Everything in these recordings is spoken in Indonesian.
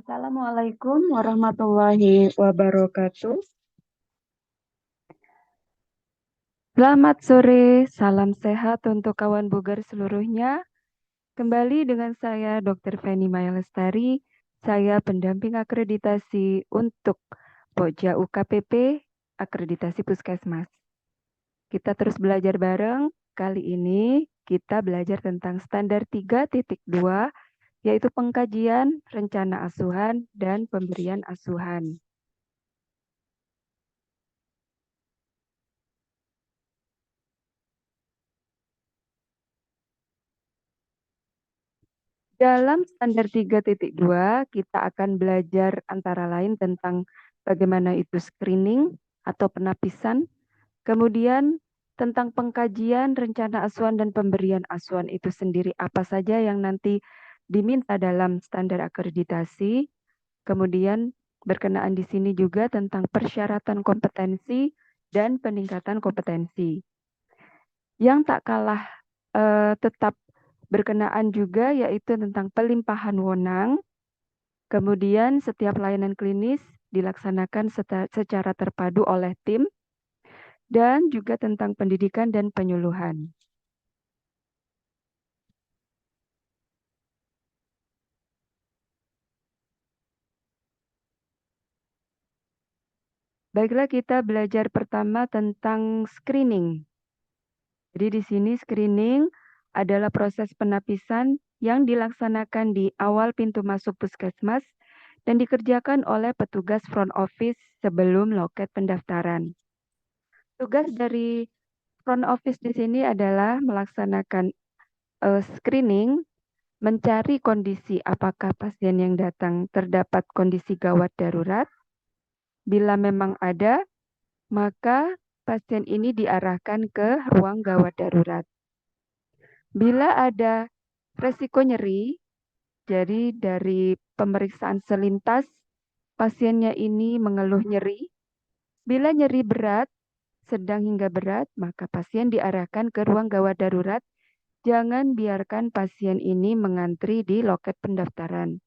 Assalamualaikum warahmatullahi wabarakatuh. Selamat sore, salam sehat untuk kawan bugar seluruhnya. Kembali dengan saya Dr. Feni Maya Lestari, saya pendamping akreditasi untuk Pokja UKPP, akreditasi Puskesmas. Kita terus belajar bareng. Kali ini kita belajar tentang standar 3.2, yaitu pengkajian, rencana asuhan, dan pemberian asuhan. Dalam standar 3.2, kita akan belajar antara lain tentang bagaimana itu screening atau penapisan, kemudian tentang pengkajian, rencana asuhan, dan pemberian asuhan itu sendiri apa saja yang nanti diminta dalam standar akreditasi, kemudian berkenaan di sini juga tentang persyaratan kompetensi dan peningkatan kompetensi. Yang tak kalah tetap berkenaan juga yaitu tentang pelimpahan wewenang. Kemudian setiap layanan klinis dilaksanakan secara terpadu oleh tim dan juga tentang pendidikan dan penyuluhan. Baiklah, kita belajar pertama tentang screening. Jadi di sini screening adalah proses penapisan yang dilaksanakan di awal pintu masuk puskesmas dan dikerjakan oleh petugas front office sebelum loket pendaftaran. Tugas dari front office di sini adalah melaksanakan screening, mencari kondisi apakah pasien yang datang terdapat kondisi gawat darurat. Bila memang ada, maka pasien ini diarahkan ke ruang gawat darurat. Bila ada resiko nyeri, jadi dari pemeriksaan selintas, pasiennya ini mengeluh nyeri. Bila nyeri berat, sedang hingga berat, maka pasien diarahkan ke ruang gawat darurat. Jangan biarkan pasien ini mengantri di loket pendaftaran.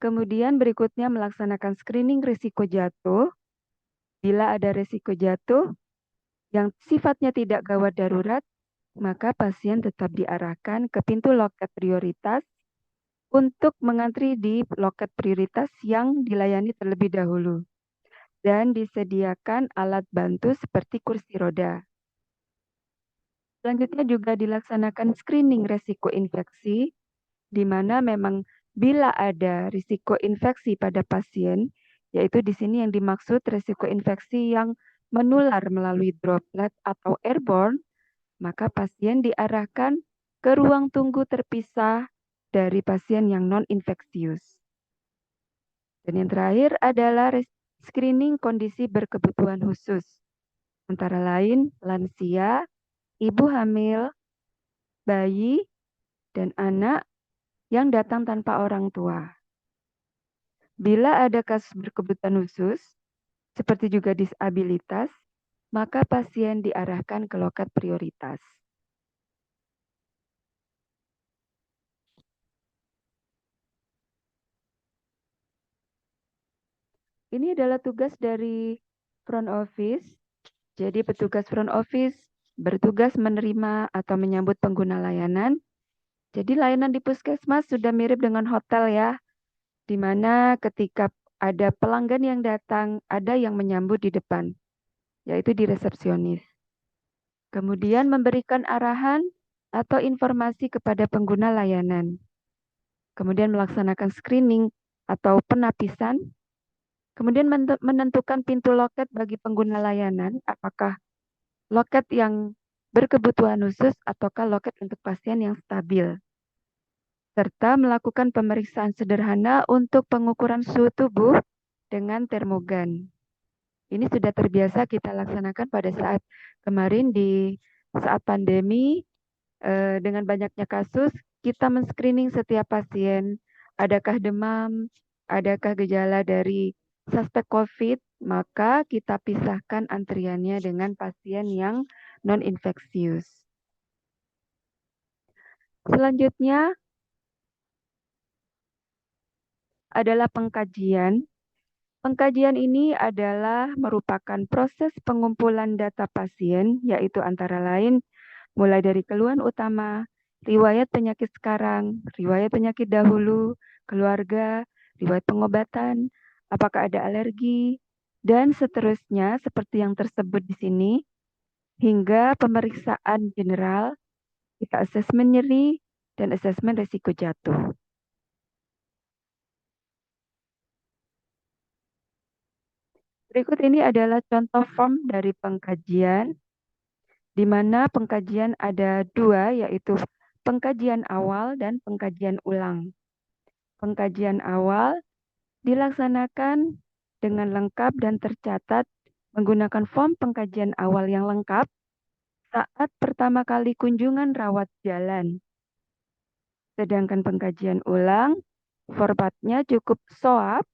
Kemudian berikutnya melaksanakan screening risiko jatuh. Bila ada risiko jatuh yang sifatnya tidak gawat darurat, maka pasien tetap diarahkan ke pintu loket prioritas untuk mengantri di loket prioritas yang dilayani terlebih dahulu. Dan disediakan alat bantu seperti kursi roda. Selanjutnya juga dilaksanakan screening risiko infeksi, di mana memang bila ada risiko infeksi pada pasien, yaitu di sini yang dimaksud risiko infeksi yang menular melalui droplet atau airborne, maka pasien diarahkan ke ruang tunggu terpisah dari pasien yang non-infeksius. Dan yang terakhir adalah screening kondisi berkebutuhan khusus, antara lain lansia, ibu hamil, bayi, dan anak yang datang tanpa orang tua. Bila ada kasus berkebutuhan khusus, seperti juga disabilitas, maka pasien diarahkan ke loket prioritas. Ini adalah tugas dari front office. Jadi petugas front office bertugas menerima atau menyambut pengguna layanan. Jadi layanan di puskesmas sudah mirip dengan hotel ya, di mana ketika ada pelanggan yang datang, ada yang menyambut di depan, yaitu di resepsionis. Kemudian memberikan arahan atau informasi kepada pengguna layanan. Kemudian melaksanakan screening atau penapisan. Kemudian menentukan pintu loket bagi pengguna layanan, apakah loket yang berkebutuhan khusus ataukah loket untuk pasien yang stabil. Serta melakukan pemeriksaan sederhana untuk pengukuran suhu tubuh dengan termogan. Ini sudah terbiasa kita laksanakan pada saat kemarin di saat pandemi dengan banyaknya kasus, kita men-screening setiap pasien, adakah demam, adakah gejala dari suspek COVID, maka kita pisahkan antriannya dengan pasien yang non-infeksius. Selanjutnya, adalah pengkajian. Pengkajian ini adalah merupakan proses pengumpulan data pasien, yaitu antara lain mulai dari keluhan utama, riwayat penyakit sekarang, riwayat penyakit dahulu, keluarga, riwayat pengobatan, apakah ada alergi, dan seterusnya seperti yang tersebut di sini, hingga pemeriksaan general, kita asesmen nyeri, dan asesmen resiko jatuh. Berikut ini adalah contoh form dari pengkajian, di mana pengkajian ada dua, yaitu pengkajian awal dan pengkajian ulang. Pengkajian awal dilaksanakan dengan lengkap dan tercatat menggunakan form pengkajian awal yang lengkap saat pertama kali kunjungan rawat jalan. Sedangkan pengkajian ulang, formatnya cukup SOAP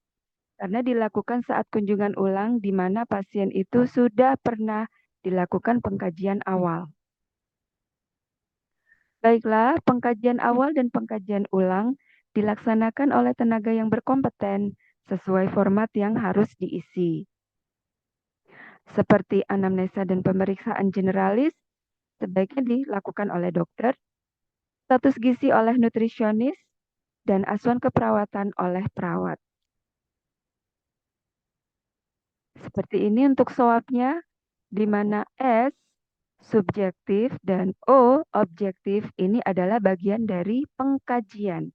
karena dilakukan saat kunjungan ulang di mana pasien itu sudah pernah dilakukan pengkajian awal. Baiklah, pengkajian awal dan pengkajian ulang dilaksanakan oleh tenaga yang berkompeten sesuai format yang harus diisi. Seperti anamnesa dan pemeriksaan generalis, sebaiknya dilakukan oleh dokter, status gizi oleh nutrisionis, dan asuhan keperawatan oleh perawat. Seperti ini untuk SOAP-nya, di mana S subjektif dan O objektif ini adalah bagian dari pengkajian.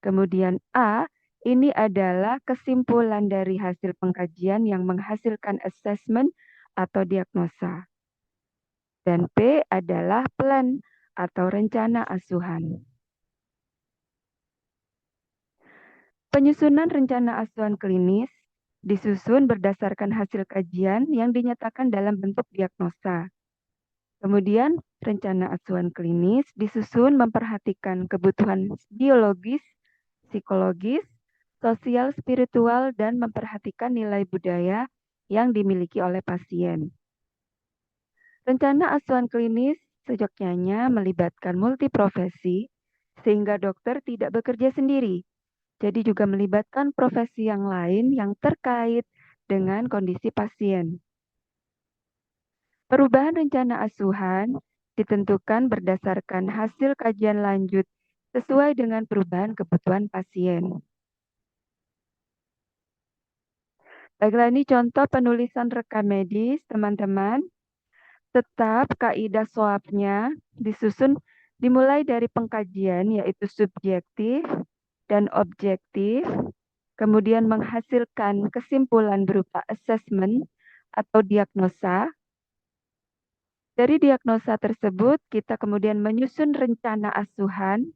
Kemudian A ini adalah kesimpulan dari hasil pengkajian yang menghasilkan assessment atau diagnosa. Dan P adalah plan atau rencana asuhan. Penyusunan rencana asuhan klinis disusun berdasarkan hasil kajian yang dinyatakan dalam bentuk diagnosa. Kemudian, rencana asuhan klinis disusun memperhatikan kebutuhan biologis, psikologis, sosial, spiritual, dan memperhatikan nilai budaya yang dimiliki oleh pasien. Rencana asuhan klinis sejoknyanya melibatkan multiprofesi, sehingga dokter tidak bekerja sendiri. Jadi juga melibatkan profesi yang lain yang terkait dengan kondisi pasien. Perubahan rencana asuhan ditentukan berdasarkan hasil kajian lanjut sesuai dengan perubahan kebutuhan pasien. Baiklah, ini contoh penulisan rekam medis, teman-teman. Tetap kaidah SOAP-nya disusun dimulai dari pengkajian, yaitu subjektif dan objektif, kemudian menghasilkan kesimpulan berupa assessment atau diagnosa. Dari diagnosa tersebut, kita kemudian menyusun rencana asuhan,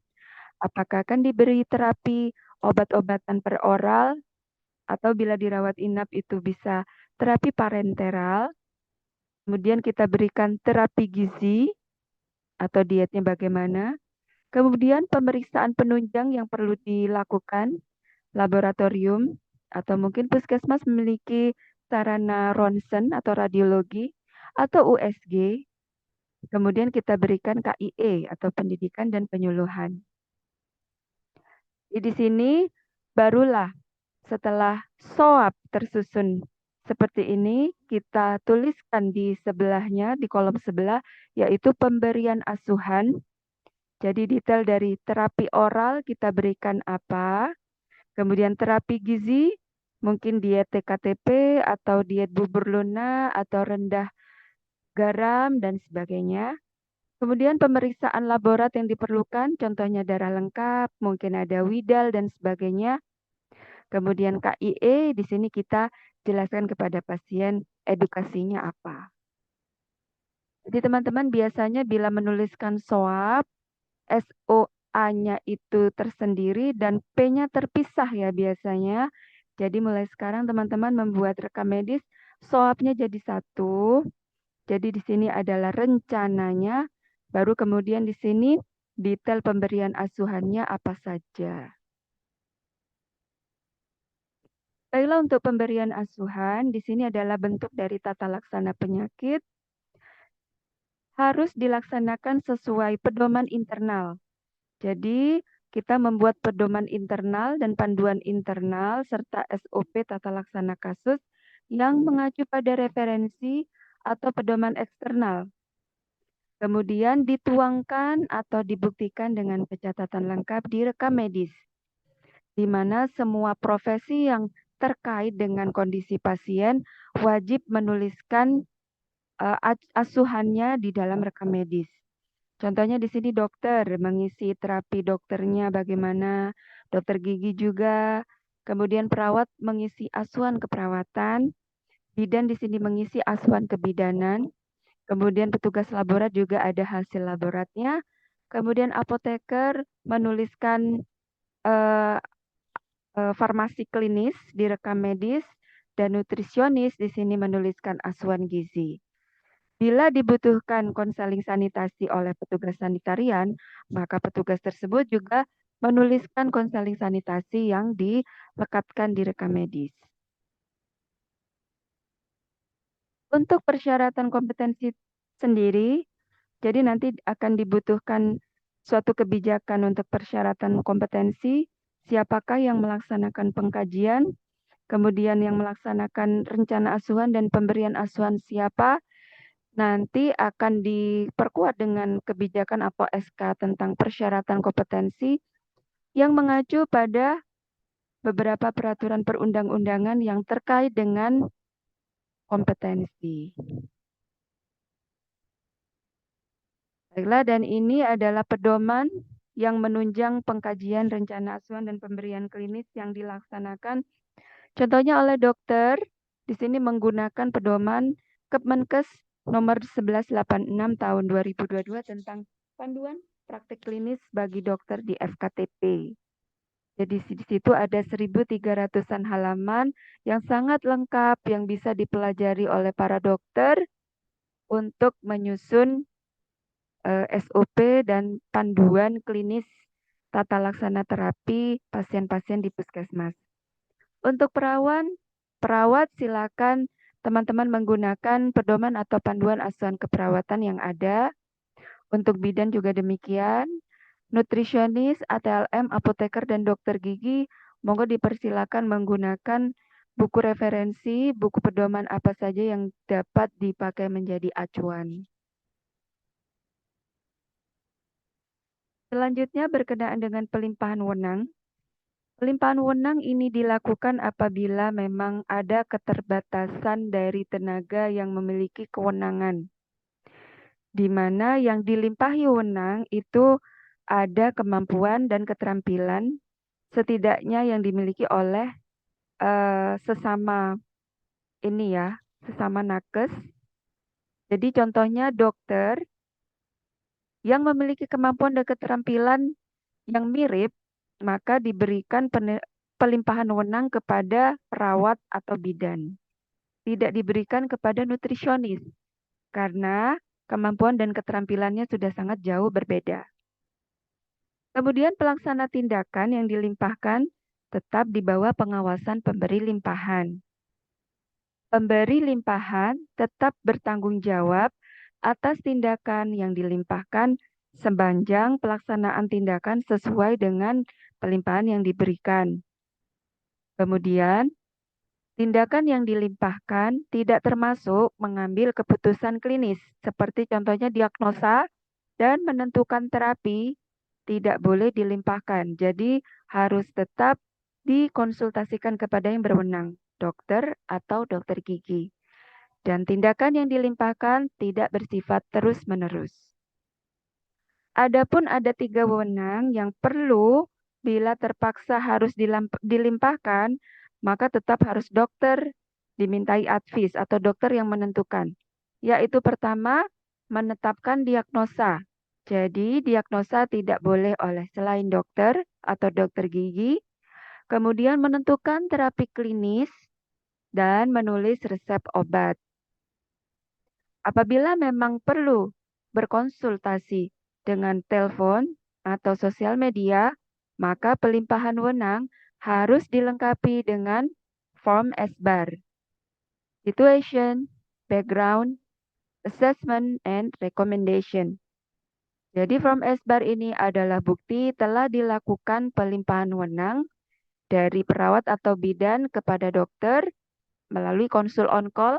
apakah akan diberi terapi obat-obatan per oral, atau bila dirawat inap itu bisa terapi parenteral. Kemudian kita berikan terapi gizi atau dietnya bagaimana. Kemudian pemeriksaan penunjang yang perlu dilakukan, laboratorium, atau mungkin puskesmas memiliki sarana ronsen atau radiologi, atau USG. Kemudian kita berikan KIE atau pendidikan dan penyuluhan. Di sini barulah setelah SOAP tersusun seperti ini, kita tuliskan di sebelahnya, di kolom sebelah, yaitu pemberian asuhan. Jadi detail dari terapi oral kita berikan apa, kemudian terapi gizi, mungkin diet TKTP atau diet bubur lunak atau rendah garam dan sebagainya. Kemudian pemeriksaan laborat yang diperlukan, contohnya darah lengkap, mungkin ada widal dan sebagainya. Kemudian KIE, di sini kita jelaskan kepada pasien edukasinya apa. Jadi teman-teman biasanya bila menuliskan SOAP, SOA-nya itu tersendiri dan P-nya terpisah ya biasanya. Jadi mulai sekarang teman-teman membuat rekam medis, SOAP-nya jadi satu. Jadi di sini adalah rencananya, baru kemudian di sini detail pemberian asuhannya apa saja. Baiklah, untuk pemberian asuhan, di sini adalah bentuk dari tata laksana penyakit, harus dilaksanakan sesuai pedoman internal. Jadi, kita membuat pedoman internal dan panduan internal serta SOP tata laksana kasus yang mengacu pada referensi atau pedoman eksternal. Kemudian dituangkan atau dibuktikan dengan pencatatan lengkap di rekam medis, di mana semua profesi yang terkait dengan kondisi pasien wajib menuliskan asuhannya di dalam rekam medis. Contohnya di sini dokter mengisi terapi dokternya bagaimana, dokter gigi juga, kemudian perawat mengisi asuhan keperawatan, bidan di sini mengisi asuhan kebidanan, kemudian petugas laborat juga ada hasil laboratnya, kemudian apoteker menuliskan farmasi klinis di rekam medis, dan nutrisionis di sini menuliskan asuhan gizi. Bila dibutuhkan konseling sanitasi oleh petugas sanitarian, maka petugas tersebut juga menuliskan konseling sanitasi yang dilekatkan di rekam medis. Untuk persyaratan kompetensi sendiri, jadi nanti akan dibutuhkan suatu kebijakan untuk persyaratan kompetensi, siapakah yang melaksanakan pengkajian, kemudian yang melaksanakan rencana asuhan dan pemberian asuhan siapa, nanti akan diperkuat dengan kebijakan atau SK tentang persyaratan kompetensi yang mengacu pada beberapa peraturan perundang-undangan yang terkait dengan kompetensi. Baiklah, dan ini adalah pedoman yang menunjang pengkajian rencana asuhan dan pemberian klinis yang dilaksanakan. Contohnya oleh dokter, di sini menggunakan pedoman Kemenkes nomor 1186 tahun 2022 tentang panduan praktik klinis bagi dokter di FKTP. Jadi di situ ada 1.300-an halaman yang sangat lengkap yang bisa dipelajari oleh para dokter untuk menyusun SOP dan panduan klinis tata laksana terapi pasien-pasien di puskesmas. Untuk perawat silakan teman-teman menggunakan pedoman atau panduan asuhan keperawatan yang ada. Untuk bidan juga demikian. Nutrisionis, ATLM, apoteker, dan dokter gigi, monggo dipersilakan menggunakan buku referensi, buku pedoman apa saja yang dapat dipakai menjadi acuan. Selanjutnya berkenaan dengan pelimpahan wewenang. Pelimpahan wewenang ini dilakukan apabila memang ada keterbatasan dari tenaga yang memiliki kewenangan, di mana yang dilimpahi wewenang itu ada kemampuan dan keterampilan setidaknya yang dimiliki oleh sesama nakes. Jadi contohnya dokter yang memiliki kemampuan dan keterampilan yang mirip, maka diberikan pelimpahan wewenang kepada perawat atau bidan. Tidak diberikan kepada nutrisionis, karena kemampuan dan keterampilannya sudah sangat jauh berbeda. Kemudian pelaksana tindakan yang dilimpahkan tetap di bawah pengawasan pemberi limpahan. Pemberi limpahan tetap bertanggung jawab atas tindakan yang dilimpahkan sepanjang pelaksanaan tindakan sesuai dengan pelimpahan yang diberikan. Kemudian, tindakan yang dilimpahkan tidak termasuk mengambil keputusan klinis, seperti contohnya diagnosa dan menentukan terapi tidak boleh dilimpahkan. Jadi, harus tetap dikonsultasikan kepada yang berwenang, dokter atau dokter gigi. Dan tindakan yang dilimpahkan tidak bersifat terus-menerus. Adapun ada 3 wewenang yang perlu bila terpaksa harus dilimpahkan, maka tetap harus dokter dimintai advis atau dokter yang menentukan. Yaitu pertama, menetapkan diagnosa. Jadi diagnosa tidak boleh oleh selain dokter atau dokter gigi. Kemudian menentukan terapi klinis dan menulis resep obat. Apabila memang perlu berkonsultasi dengan telepon atau sosial media, maka pelimpahan wewenang harus dilengkapi dengan form SBAR. Situation, Background, Assessment, and Recommendation. Jadi form SBAR ini adalah bukti telah dilakukan pelimpahan wewenang dari perawat atau bidan kepada dokter melalui konsul on call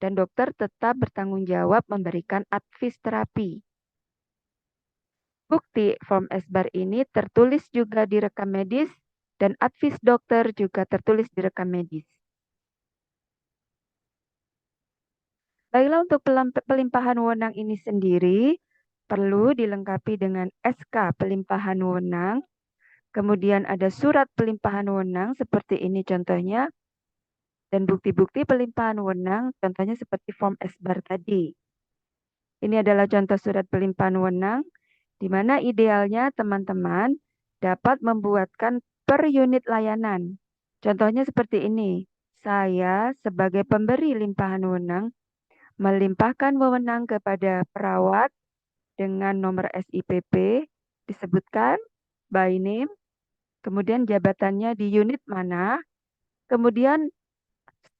dan dokter tetap bertanggung jawab memberikan advis terapi. Bukti form SBAR ini tertulis juga di rekam medis dan advis dokter juga tertulis di rekam medis. Baiklah, untuk pelimpahan wewenang ini sendiri perlu dilengkapi dengan SK pelimpahan wewenang, kemudian ada surat pelimpahan wewenang seperti ini contohnya, dan bukti-bukti pelimpahan wewenang contohnya seperti form SBAR tadi. Ini adalah contoh surat pelimpahan wewenang, di mana idealnya teman-teman dapat membuatkan per unit layanan. Contohnya seperti ini, saya sebagai pemberi limpahan wewenang melimpahkan wewenang kepada perawat dengan nomor SIPP, disebutkan by name, kemudian jabatannya di unit mana, kemudian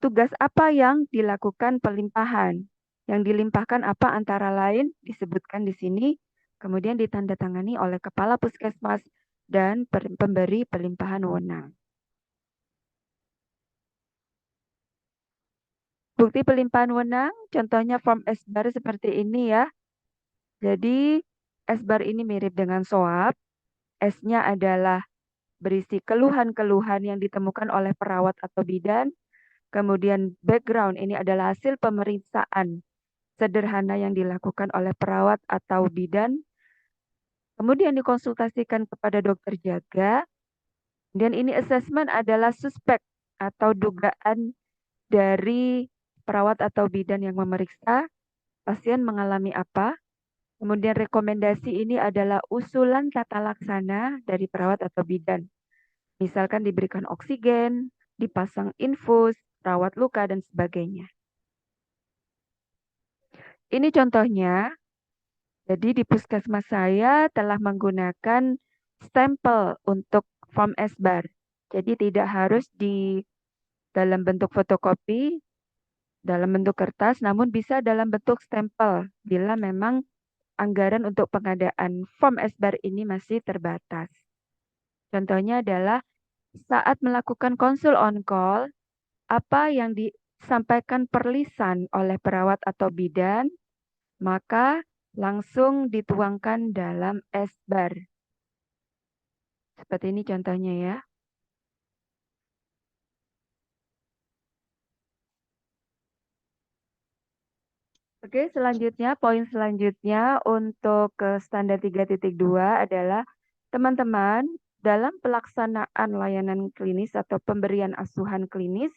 tugas apa yang dilakukan pelimpahan. Yang dilimpahkan apa antara lain disebutkan di sini, kemudian ditandatangani oleh kepala puskesmas dan pemberi pelimpahan wewenang. Bukti pelimpahan wewenang, contohnya form SBAR seperti ini ya. Jadi SBAR ini mirip dengan SOAP. S-nya adalah berisi keluhan-keluhan yang ditemukan oleh perawat atau bidan. Kemudian background ini adalah hasil pemeriksaan sederhana yang dilakukan oleh perawat atau bidan. Kemudian dikonsultasikan kepada dokter jaga. Dan ini assessment adalah suspek atau dugaan dari perawat atau bidan yang memeriksa pasien mengalami apa. Kemudian rekomendasi ini adalah usulan tata laksana dari perawat atau bidan. Misalkan diberikan oksigen, dipasang infus, rawat luka, dan sebagainya. Ini contohnya, jadi di puskesmas saya telah menggunakan stempel untuk form SBAR. Jadi tidak harus di dalam bentuk fotokopi, dalam bentuk kertas, namun bisa dalam bentuk stempel bila memang anggaran untuk pengadaan form SBAR ini masih terbatas. Contohnya adalah saat melakukan konsul on call, apa yang disampaikan per lisan oleh perawat atau bidan, maka langsung dituangkan dalam SBAR. Seperti ini contohnya ya. Oke, selanjutnya, poin selanjutnya untuk standar 3.2 adalah teman-teman dalam pelaksanaan layanan klinis atau pemberian asuhan klinis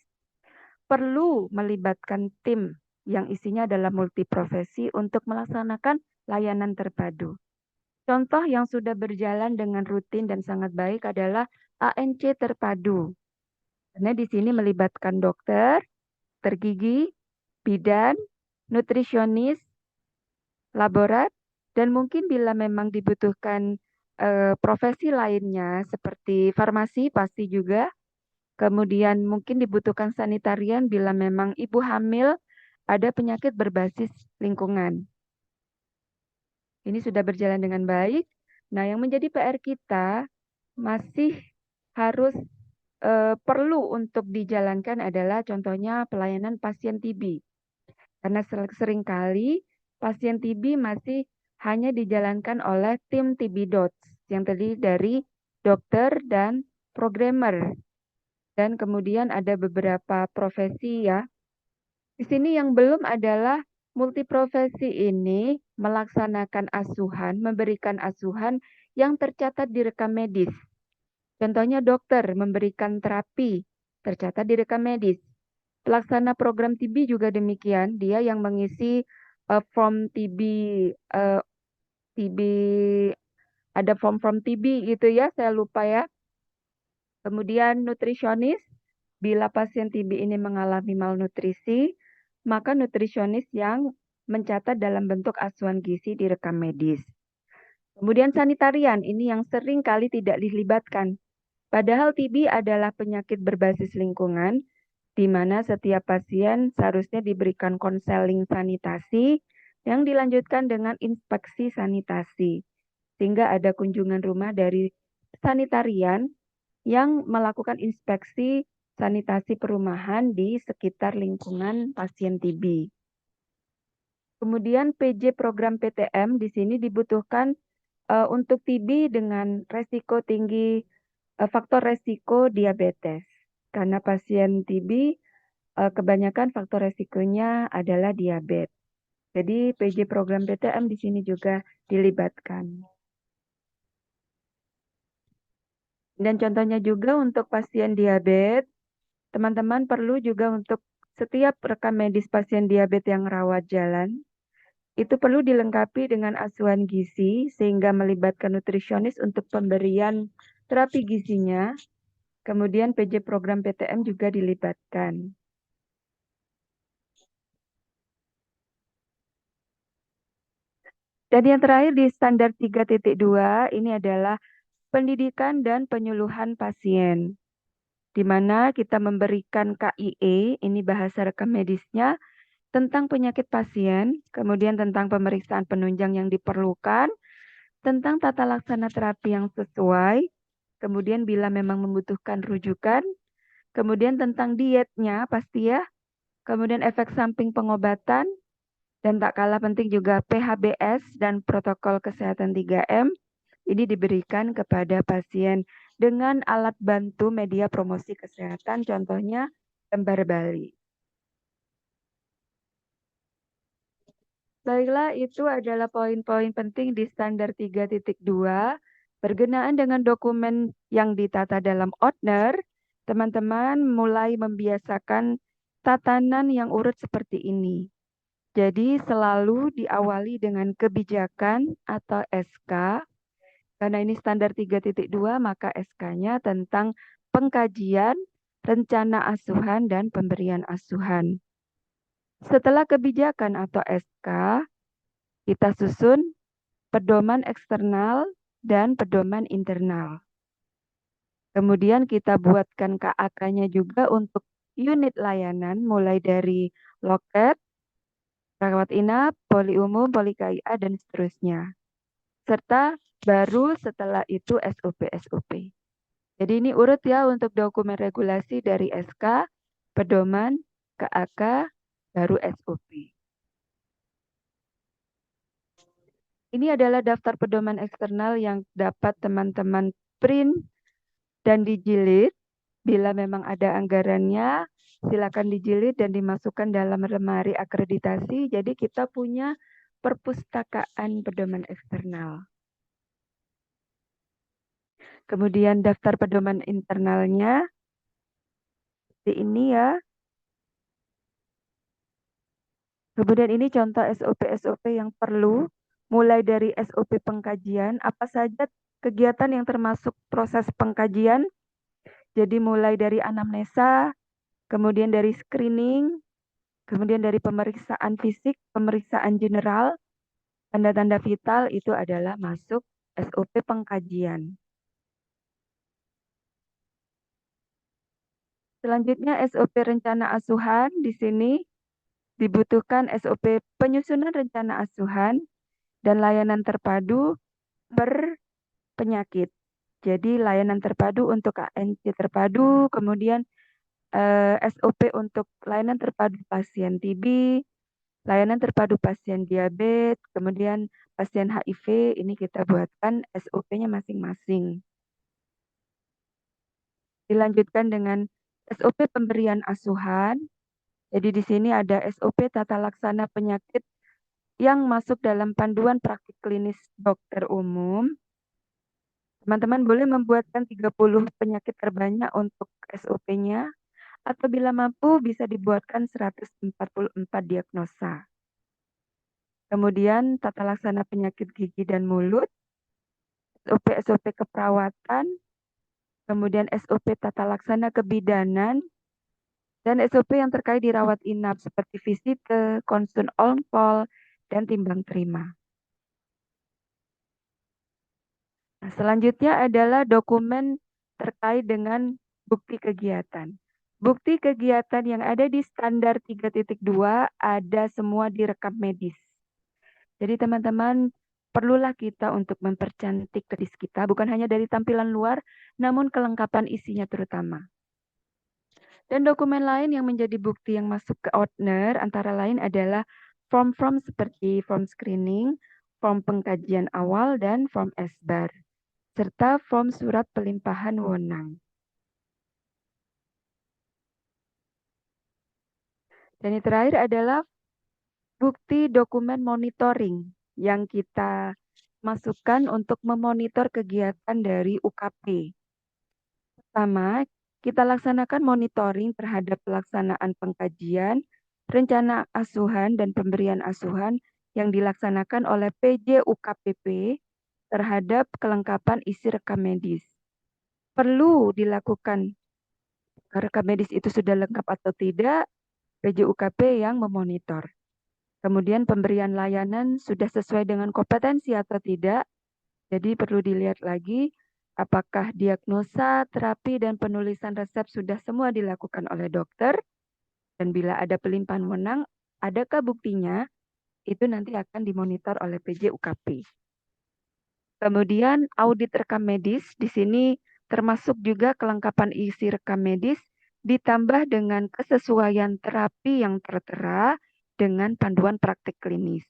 perlu melibatkan tim yang isinya adalah multiprofesi untuk melaksanakan layanan terpadu. Contoh yang sudah berjalan dengan rutin dan sangat baik adalah ANC terpadu. Karena di sini melibatkan dokter, gigi, bidan, nutrisionis, laborat, dan mungkin bila memang dibutuhkan profesi lainnya seperti farmasi pasti juga. Kemudian mungkin dibutuhkan sanitarian bila memang ibu hamil ada penyakit berbasis lingkungan. Ini sudah berjalan dengan baik. Nah, yang menjadi PR kita masih harus perlu untuk dijalankan adalah contohnya pelayanan pasien TB. Karena seringkali pasien TB masih hanya dijalankan oleh tim TB Dots yang terdiri dari dokter dan programmer. Dan kemudian ada beberapa profesi ya. Di sini yang belum adalah multiprofesi ini melaksanakan asuhan, memberikan asuhan yang tercatat di rekam medis. Contohnya dokter memberikan terapi, tercatat di rekam medis. Pelaksana program TB juga demikian, dia yang mengisi form TB, TB, ada form TB gitu ya, saya lupa ya. Kemudian nutrisionis, bila pasien TB ini mengalami malnutrisi, maka nutrisionis yang mencatat dalam bentuk asuhan gizi di rekam medis. Kemudian sanitarian, ini yang sering kali tidak dilibatkan. Padahal TB adalah penyakit berbasis lingkungan, di mana setiap pasien seharusnya diberikan konseling sanitasi yang dilanjutkan dengan inspeksi sanitasi. sehingga ada kunjungan rumah dari sanitarian yang melakukan inspeksi sanitasi perumahan di sekitar lingkungan pasien TB. Kemudian PJ program PTM di sini dibutuhkan untuk TB dengan resiko tinggi, faktor resiko diabetes. Karena pasien TB kebanyakan faktor resikonya adalah diabetes. Jadi PJ program PTM di sini juga dilibatkan. Dan contohnya juga untuk pasien diabetes, teman-teman perlu juga untuk setiap rekam medis pasien diabetes yang rawat jalan, itu perlu dilengkapi dengan asuhan gizi sehingga melibatkan nutrisionis untuk pemberian terapi gizinya. Kemudian PJ program PTM juga dilibatkan. Dan yang terakhir di standar 3.2 ini adalah pendidikan dan penyuluhan pasien, di mana kita memberikan KIE, ini bahasa rekam medisnya, tentang penyakit pasien, kemudian tentang pemeriksaan penunjang yang diperlukan, tentang tata laksana terapi yang sesuai, kemudian bila memang membutuhkan rujukan, kemudian tentang dietnya pasti ya, kemudian efek samping pengobatan, dan tak kalah penting juga PHBS dan protokol kesehatan 3M, ini diberikan kepada pasien dengan alat bantu media promosi kesehatan, contohnya gambar Bali. Baiklah, itu adalah poin-poin penting di standar 3.2 berkenaan dengan dokumen yang ditata dalam Outner. Teman-teman mulai membiasakan tatanan yang urut seperti ini. Jadi selalu diawali dengan kebijakan atau SK. Karena ini standar 3.2, maka SK-nya tentang pengkajian, rencana asuhan, dan pemberian asuhan. Setelah kebijakan atau SK, kita susun pedoman eksternal dan pedoman internal. Kemudian kita buatkan KAK-nya juga untuk unit layanan mulai dari loket, rawat inap, poli umum, poli KIA, dan seterusnya. Serta baru setelah itu SOP-SOP. Jadi ini urut ya untuk dokumen regulasi dari SK, pedoman, KAK, baru SOP. Ini adalah daftar pedoman eksternal yang dapat teman-teman print dan dijilid. Bila memang ada anggarannya, silakan dijilid dan dimasukkan dalam lemari akreditasi. Jadi kita punya perpustakaan pedoman eksternal. Kemudian daftar pedoman internalnya, seperti ini ya. Kemudian ini contoh SOP-SOP yang perlu, mulai dari SOP pengkajian, apa saja kegiatan yang termasuk proses pengkajian. Jadi mulai dari anamnesa, kemudian dari screening, kemudian dari pemeriksaan fisik, pemeriksaan general, tanda-tanda vital itu adalah masuk SOP pengkajian. Selanjutnya SOP rencana asuhan, di sini dibutuhkan SOP penyusunan rencana asuhan dan layanan terpadu per penyakit. Jadi layanan terpadu untuk ANC terpadu, kemudian SOP untuk layanan terpadu pasien TB, layanan terpadu pasien diabetes, kemudian pasien HIV, ini kita buatkan SOP-nya masing-masing. Dilanjutkan dengan SOP pemberian asuhan. Jadi di sini ada SOP tata laksana penyakit yang masuk dalam panduan praktik klinis dokter umum. Teman-teman boleh membuatkan 30 penyakit terbanyak untuk SOP-nya, atau bila mampu bisa dibuatkan 144 diagnosa. Kemudian tata laksana penyakit gigi dan mulut, SOP keperawatan, kemudian SOP tata laksana kebidanan, dan SOP yang terkait dirawat inap seperti visite, konsul on-call, dan timbang terima. Nah, selanjutnya adalah dokumen terkait dengan bukti kegiatan. Bukti kegiatan yang ada di standar 3.2 ada semua di rekam medis. Jadi teman-teman perlulah kita untuk mempercantik kedis kita, bukan hanya dari tampilan luar, namun kelengkapan isinya terutama. Dan dokumen lain yang menjadi bukti yang masuk ke Outner antara lain adalah form-form seperti form screening, form pengkajian awal, dan form SBAR, serta form surat pelimpahan wewenang. Dan yang terakhir adalah bukti dokumen monitoring yang kita masukkan untuk memonitor kegiatan dari UKP. Pertama, kita laksanakan monitoring terhadap pelaksanaan pengkajian, rencana asuhan, dan pemberian asuhan yang dilaksanakan oleh PJ UKPP terhadap kelengkapan isi rekam medis. Perlu dilakukan rekam medis itu sudah lengkap atau tidak, PJ UKP yang memonitor. Kemudian pemberian layanan sudah sesuai dengan kompetensi atau tidak. Jadi perlu dilihat lagi apakah diagnosa, terapi, dan penulisan resep sudah semua dilakukan oleh dokter. Dan bila ada pelimpahan wewenang, adakah buktinya? Itu nanti akan dimonitor oleh PJ UKP. Kemudian audit rekam medis, di sini termasuk juga kelengkapan isi rekam medis ditambah dengan kesesuaian terapi yang tertera dengan panduan praktik klinis.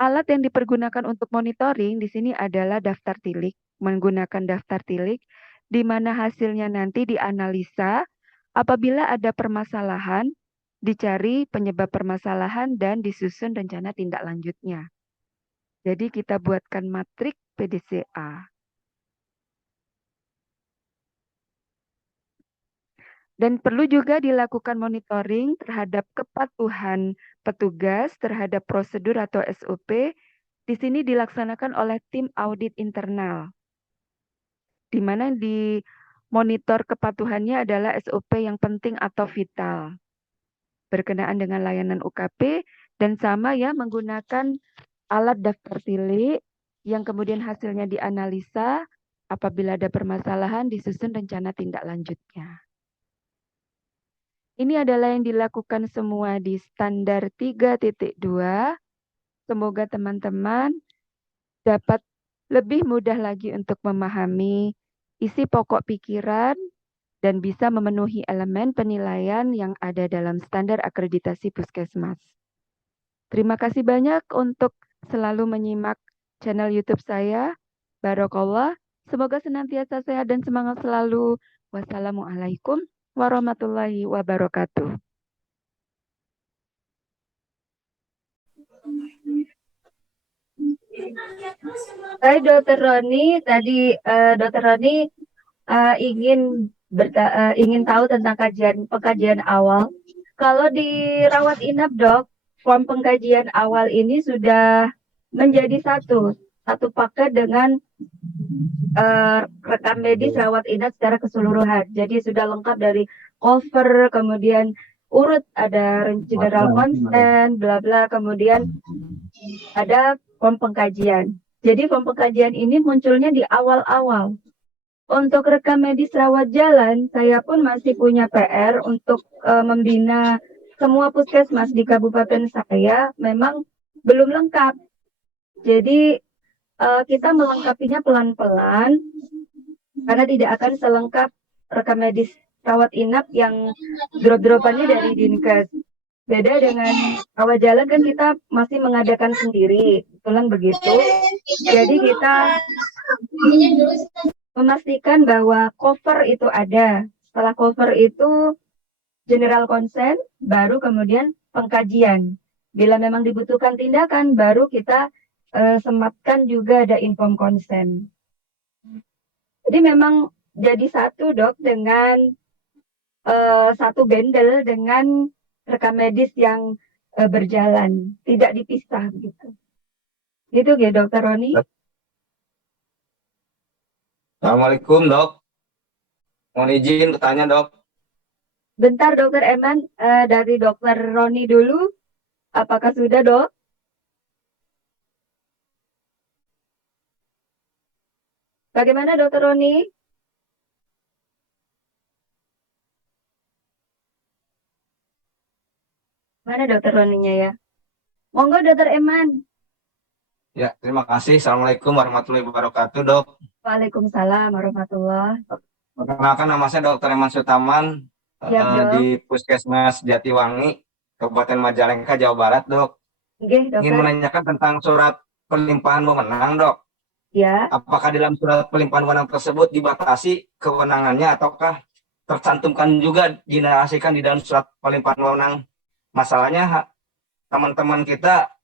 Alat yang dipergunakan untuk monitoring di sini adalah daftar tilik, menggunakan daftar tilik, di mana hasilnya nanti dianalisa apabila ada permasalahan, dicari penyebab permasalahan dan disusun rencana tindak lanjutnya. Jadi kita buatkan matrik PDCA. Dan perlu juga dilakukan monitoring terhadap kepatuhan petugas terhadap prosedur atau SOP. Di sini dilaksanakan oleh tim audit internal, di mana di monitor kepatuhannya adalah SOP yang penting atau vital, berkenaan dengan layanan UKP, dan sama ya menggunakan alat daftar tilik yang kemudian hasilnya dianalisa, apabila ada permasalahan disusun rencana tindak lanjutnya. Ini adalah yang dilakukan semua di standar 3.2. Semoga teman-teman dapat lebih mudah lagi untuk memahami isi pokok pikiran dan bisa memenuhi elemen penilaian yang ada dalam standar akreditasi Puskesmas. Terima kasih banyak untuk selalu menyimak channel YouTube saya. Barokallah. Semoga senantiasa sehat dan semangat selalu. Wassalamualaikum warahmatullahi wabarakatuh. Hai Dokter Roni, tadi Dokter Roni ingin tahu tentang pengkajian awal. Kalau di rawat inap dok, form pengkajian awal ini sudah menjadi satu paket dengan rekam medis rawat inap secara keseluruhan. Jadi sudah lengkap dari cover, kemudian urut ada general consent, bla bla, kemudian ada form pengkajian. Jadi form pengkajian ini munculnya di awal-awal. Untuk rekam medis rawat jalan, saya pun masih punya PR untuk membina semua puskesmas di kabupaten saya memang belum lengkap. Jadi kita melengkapinya pelan-pelan karena tidak akan selengkap rekam medis rawat inap yang drop-dropannya dari Dinkes. Beda dengan rawat jalan kan kita masih mengadakan sendiri, kebetulan begitu. Jadi kita memastikan bahwa cover itu ada. Setelah cover itu general consent, baru kemudian pengkajian. Bila memang dibutuhkan tindakan, baru kita sematkan juga ada inform consent. Jadi memang jadi satu dok dengan satu bundle dengan rekam medis yang berjalan, tidak dipisah gitu. Itu ya Dokter Roni. Assalamualaikum dok, mohon izin bertanya dok. Bentar Dokter Eman, dari Dokter Roni dulu. Apakah sudah dok? Bagaimana Dokter Roni? Mana Dokter Roninya ya? Monggo Dokter Eman. Ya, terima kasih. Assalamualaikum warahmatullahi wabarakatuh, Dok. Waalaikumsalam warahmatullah. Perkenalkan, nama saya Dr. Eman Sutaman, Siap, di Dok. Puskesmas Jatiwangi, Kabupaten Majalengka, Jawa Barat, Dok. Nggih, Ingin dokter. menanyakan tentang surat pelimpahan wewenang, Dok. Ya, Apakah di dalam surat pelimpahan wewenang tersebut dibatasi kewenangannya ataukah tercantumkan juga dinarasikan di dalam surat pelimpahan wewenang? Masalahnya teman-teman kita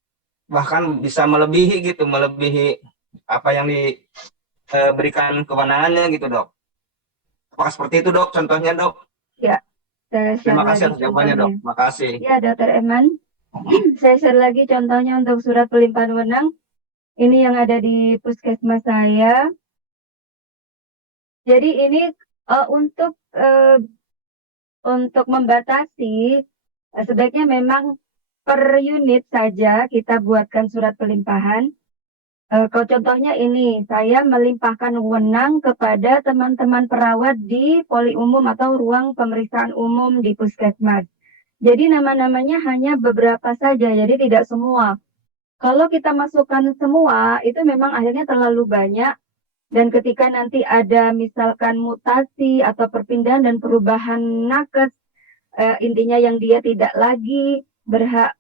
bahkan bisa melebihi apa yang diberikan kewenangannya gitu, Dok. Apakah seperti itu, Dok? Contohnya, Dok. ya. Saya share Terima kasih lagi atas jawabannya, contohnya. Dok. Makasih. Ya, Dokter Eman. Saya share lagi contohnya untuk surat pelimpahan wewenang. Ini yang ada di puskesmas saya. Jadi ini untuk membatasi, sebaiknya memang per unit saja kita buatkan surat pelimpahan. Kalau contohnya ini, saya melimpahkan wewenang kepada teman-teman perawat di poli umum atau ruang pemeriksaan umum di puskesmas. Jadi nama-namanya hanya beberapa saja, jadi tidak semua. Kalau kita masukkan semua, itu memang akhirnya terlalu banyak. Dan ketika nanti ada misalkan mutasi atau perpindahan dan perubahan nakes, intinya yang dia tidak lagi berhak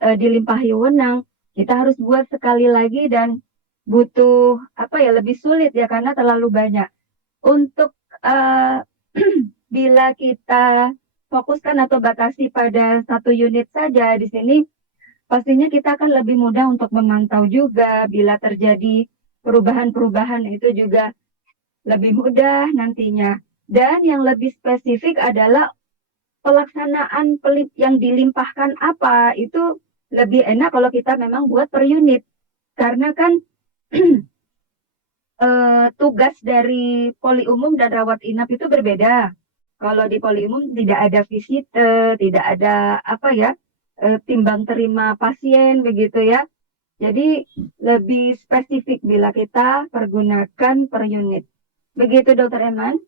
dilimpahi wewenang, kita harus buat sekali lagi dan butuh lebih sulit ya karena terlalu banyak. Untuk bila kita fokuskan atau batasi pada satu unit saja di sini, pastinya kita akan lebih mudah untuk memantau juga bila terjadi perubahan-perubahan itu juga lebih mudah nantinya. Dan yang lebih spesifik adalah pelaksanaan yang dilimpahkan apa itu lebih enak kalau kita memang buat per unit. Karena kan tugas dari poli umum dan rawat inap itu berbeda. Kalau di poli umum tidak ada visite, tidak ada timbang terima pasien begitu ya. Jadi lebih spesifik bila kita pergunakan per unit. Begitu Dokter Eman?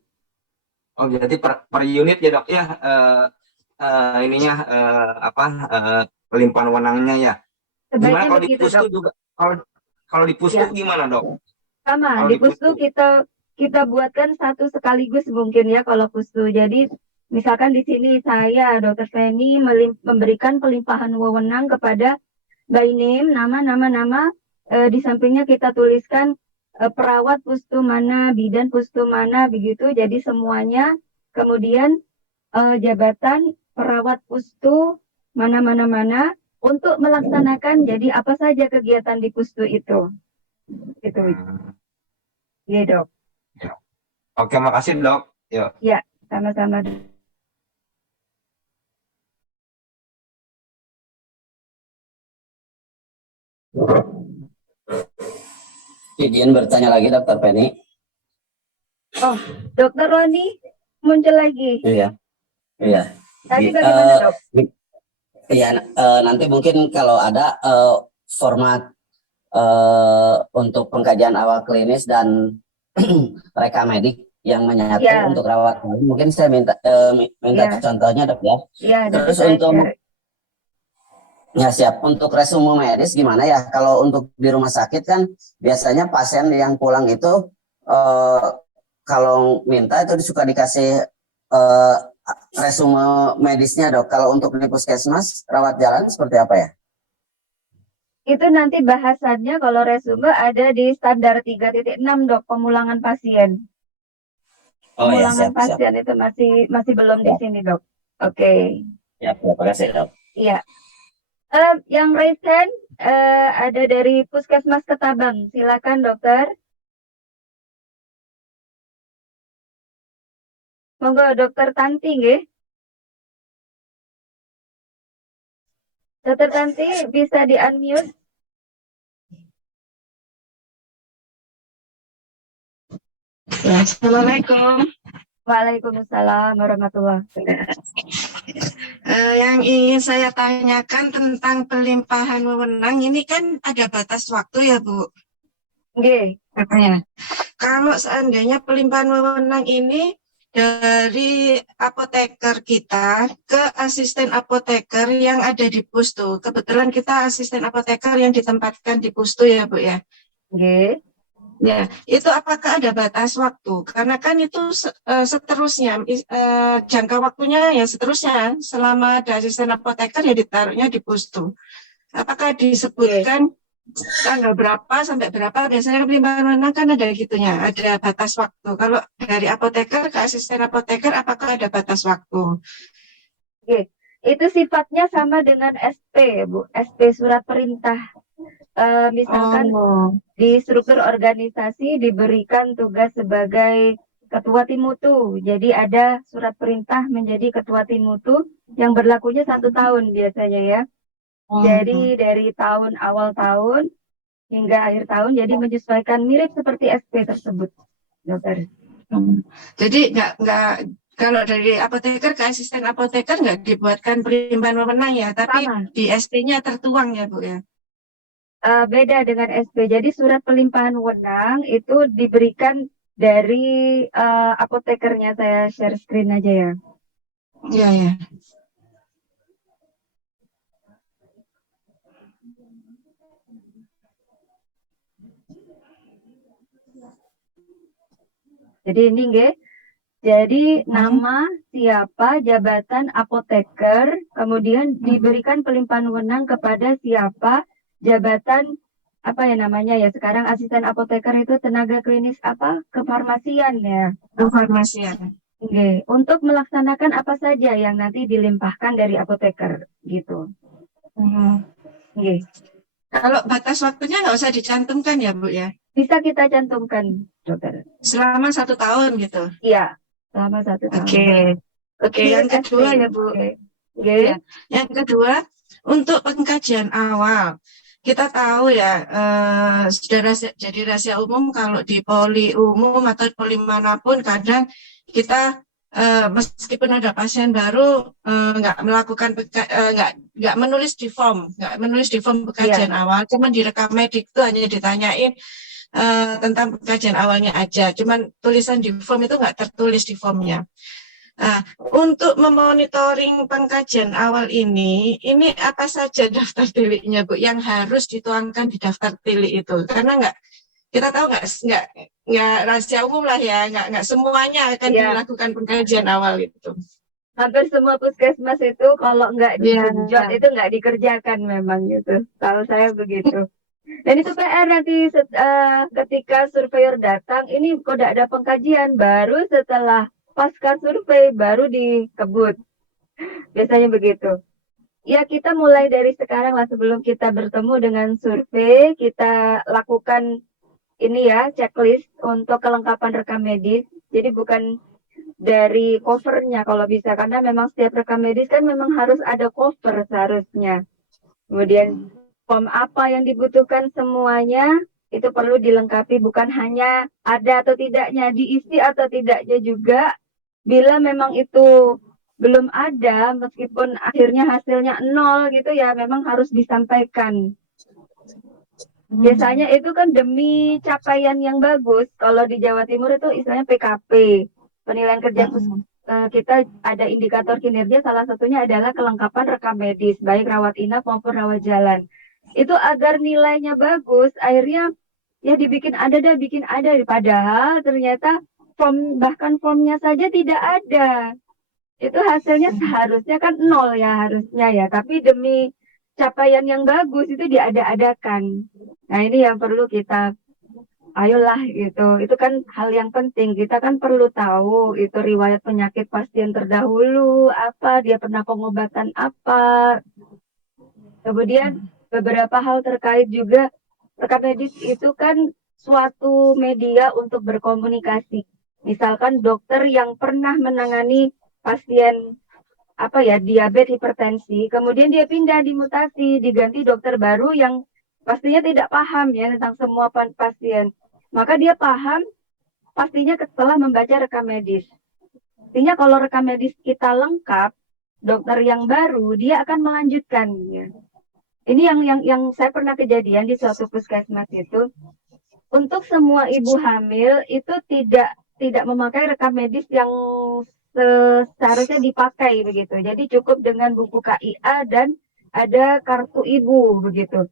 Oh, berarti per unit ya, Dok, ya. Ininya pelimpahan wewenangnya ya. Gimana Sebaiknya kalau di begitu Pustu Dok. juga? Kalau di Pustu Ya, gimana, Dok? sama. Kalau Di di Pustu Pustu. kita buatkan satu sekaligus mungkin ya kalau Pustu. Jadi misalkan di sini saya Dokter Feni memberikan pelimpahan wewenang kepada by name, nama, di sampingnya kita tuliskan perawat pustu mana, bidan pustu mana, begitu. Jadi semuanya, kemudian jabatan perawat pustu mana untuk melaksanakan jadi apa saja kegiatan di pustu itu. Itu, ya dok. Ya. Oke, makasih, Dok. Yuk. Ya, sama-sama. Izin bertanya lagi, Dokter Penny. Oh, Dokter Roni muncul lagi. Iya, iya. Tadi bagaimana dok? Iya, nanti mungkin kalau ada format untuk pengkajian awal klinis dan reka medik yang menyatu Ya. untuk rawat, mungkin saya minta Ya. contohnya, Dok, ya. Ya, Terus saya untuk share. ya siap, untuk resume medis gimana ya? Kalau untuk di rumah sakit kan biasanya pasien yang pulang itu kalau minta itu suka dikasih resume medisnya, Dok. Kalau untuk di puskesmas rawat jalan seperti apa ya? Itu nanti bahasannya kalau resume ada di standar 3.6 dok, pemulangan pasien. Oh ya, Pemulangan siap. pasien itu masih belum di sini dok. Oke. Ya, terima kasih, Dok. Iya. Yang raise hand ada dari Puskesmas Ketabang. Silakan dokter. Monggo dokter Tanti nggih. Dokter Tanti bisa di-unmute. Ya, Assalamualaikum. Waalaikumsalam warahmatullahi wabarakatuh. Yang ingin saya tanyakan tentang pelimpahan wewenang ini kan ada batas waktu ya, Bu? Nggih. Katanya. Kalau seandainya pelimpahan wewenang ini dari apoteker kita ke asisten apoteker yang ada di Pustu. Kebetulan kita asisten apoteker yang ditempatkan di Pustu ya Bu ya. Oke. Ya, itu apakah ada batas waktu? Karena kan itu seterusnya, jangka waktunya ya seterusnya. Selama ada asisten apoteker ya ditaruhnya di Pustu. Apakah disebutkan tanggal berapa sampai berapa? Biasanya pelimpahan wewenang kan ada gitunya, ada batas waktu. Kalau dari apoteker ke asisten apoteker, apakah ada batas waktu? Oke. Itu sifatnya sama dengan SP, Bu. SP surat perintah. Misalkan Oh, di struktur organisasi diberikan tugas sebagai ketua tim mutu. Jadi ada surat perintah menjadi ketua tim mutu yang berlakunya 1 tahun biasanya ya. Jadi dari awal tahun hingga akhir tahun, jadi menyesuaikan mirip seperti SP tersebut, dokter. Jadi nggak kalau dari apoteker ke asisten apoteker nggak dibuatkan pelimpahan wewenang ya, tapi Sama. di SP-nya tertuang ya Bu ya. Beda dengan SP. Jadi surat pelimpahan wewenang itu diberikan dari apotekernya. Saya share screen aja ya. Iya ya. Jadi ini nggih. Jadi nama, siapa, jabatan apoteker, kemudian diberikan pelimpahan wewenang kepada siapa, jabatan apa ya namanya ya sekarang asisten apoteker itu tenaga klinis apa kefarmasian ya. Informasi ya. Oke, untuk melaksanakan apa saja yang nanti dilimpahkan dari apoteker gitu. Oke, Kalau batas waktunya nggak usah dicantumkan ya Bu ya. bisa kita cantumkan, dokter. Selama 1 tahun gitu. Iya, selama 1 tahun. Oke. Di Yang kedua SP. ya Bu. Oke. Oke. Ya. Yang kedua, untuk pengkajian awal, kita tahu ya, sudah jadi rahasia umum kalau di poli umum atau poli manapun kadang kita meskipun ada pasien baru nggak melakukan nggak menulis di form, pengkajian awal, cuman di rekam medik itu hanya ditanyain tentang pengkajian awalnya aja, cuman tulisan di form itu nggak tertulis di formnya. Nah, untuk memonitoring pengkajian awal ini apa saja daftar tiliknya Bu yang harus dituangkan di daftar tilik itu? Karena kita tahu nggak rahasia umum lah ya, nggak semuanya akan dilakukan pengkajian awal itu. Hampir semua puskesmas itu kalau nggak digenjot itu nggak dikerjakan memang gitu. Kalau saya begitu. Dan itu PR nanti ketika surveyor datang, ini kok tidak ada pengkajian, baru setelah pasca survei baru dikebut. Biasanya begitu. Ya kita mulai dari sekarang lah sebelum kita bertemu dengan survei, kita lakukan ini ya checklist untuk kelengkapan rekam medis. Jadi bukan dari covernya kalau bisa, karena memang setiap rekam medis kan memang harus ada cover seharusnya. Kemudian form apa yang dibutuhkan semuanya itu perlu dilengkapi, bukan hanya ada atau tidaknya, diisi atau tidaknya juga. Bila memang itu belum ada, meskipun akhirnya hasilnya 0 gitu ya, memang harus disampaikan. Biasanya itu kan demi capaian yang bagus. Kalau di Jawa Timur itu istilahnya PKP, penilaian kerja kita ada indikator kinerja, salah satunya adalah kelengkapan rekam medis, baik rawat inap maupun rawat jalan. Itu agar nilainya bagus, akhirnya ya bikin ada. Padahal ternyata bahkan formnya saja tidak ada. Itu hasilnya seharusnya kan 0 ya harusnya ya, tapi demi capaian yang bagus itu diada-adakan. Nah ini yang perlu kita ayolah gitu. Itu kan hal yang penting. Kita kan perlu tahu itu riwayat penyakit pasien terdahulu, apa, dia pernah pengobatan apa. Kemudian beberapa hal terkait juga rekam medis itu kan suatu media untuk berkomunikasi. Misalkan dokter yang pernah menangani pasien diabetes hipertensi, kemudian dia pindah dimutasi, diganti dokter baru yang pastinya tidak paham ya tentang semua pasien. Maka dia paham pastinya setelah membaca rekam medis. Artinya kalau rekam medis kita lengkap, dokter yang baru dia akan melanjutkan ya. Ini yang saya pernah kejadian di suatu puskesmas itu, untuk semua ibu hamil itu tidak tidak memakai rekam medis yang seharusnya dipakai begitu. Jadi cukup dengan buku KIA dan ada kartu ibu begitu.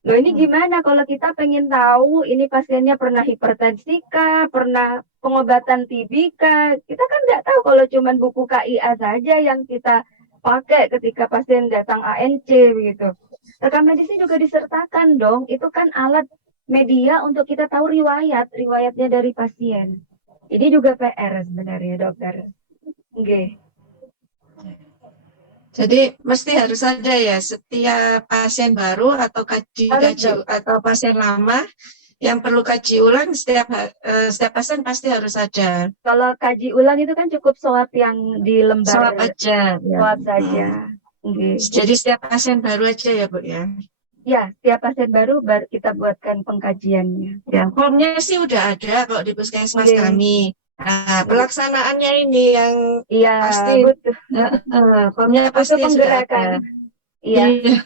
Loh ini gimana kalau kita pengen tahu ini pasiennya pernah hipertensi kah, pernah pengobatan TB kah? Kita kan nggak tahu kalau cuman buku KIA saja yang kita pakai ketika pasien datang ANC begitu. Rekam medisnya juga disertakan dong. Itu kan alat media untuk kita tahu riwayatnya dari pasien. Ini juga PR sebenarnya dokter. Oke. Jadi mesti harus ada ya setiap pasien baru atau Harus dong. atau pasien lama yang perlu kaji ulang setiap pasien pasti harus ada. Kalau kaji ulang itu kan cukup swab yang di lembar Swab aja. Ya. swab saja. Oke. Jadi setiap pasien baru aja ya Bu ya. Ya, setiap pasien baru kita buatkan pengkajiannya. Ya, formnya sih udah ada kalau di puskesmas Oke. kami. Nah, pelaksanaannya ini yang Iya, pasti butuh formnya butuh pasti sudah ada. penggerakan. Iya, Iya.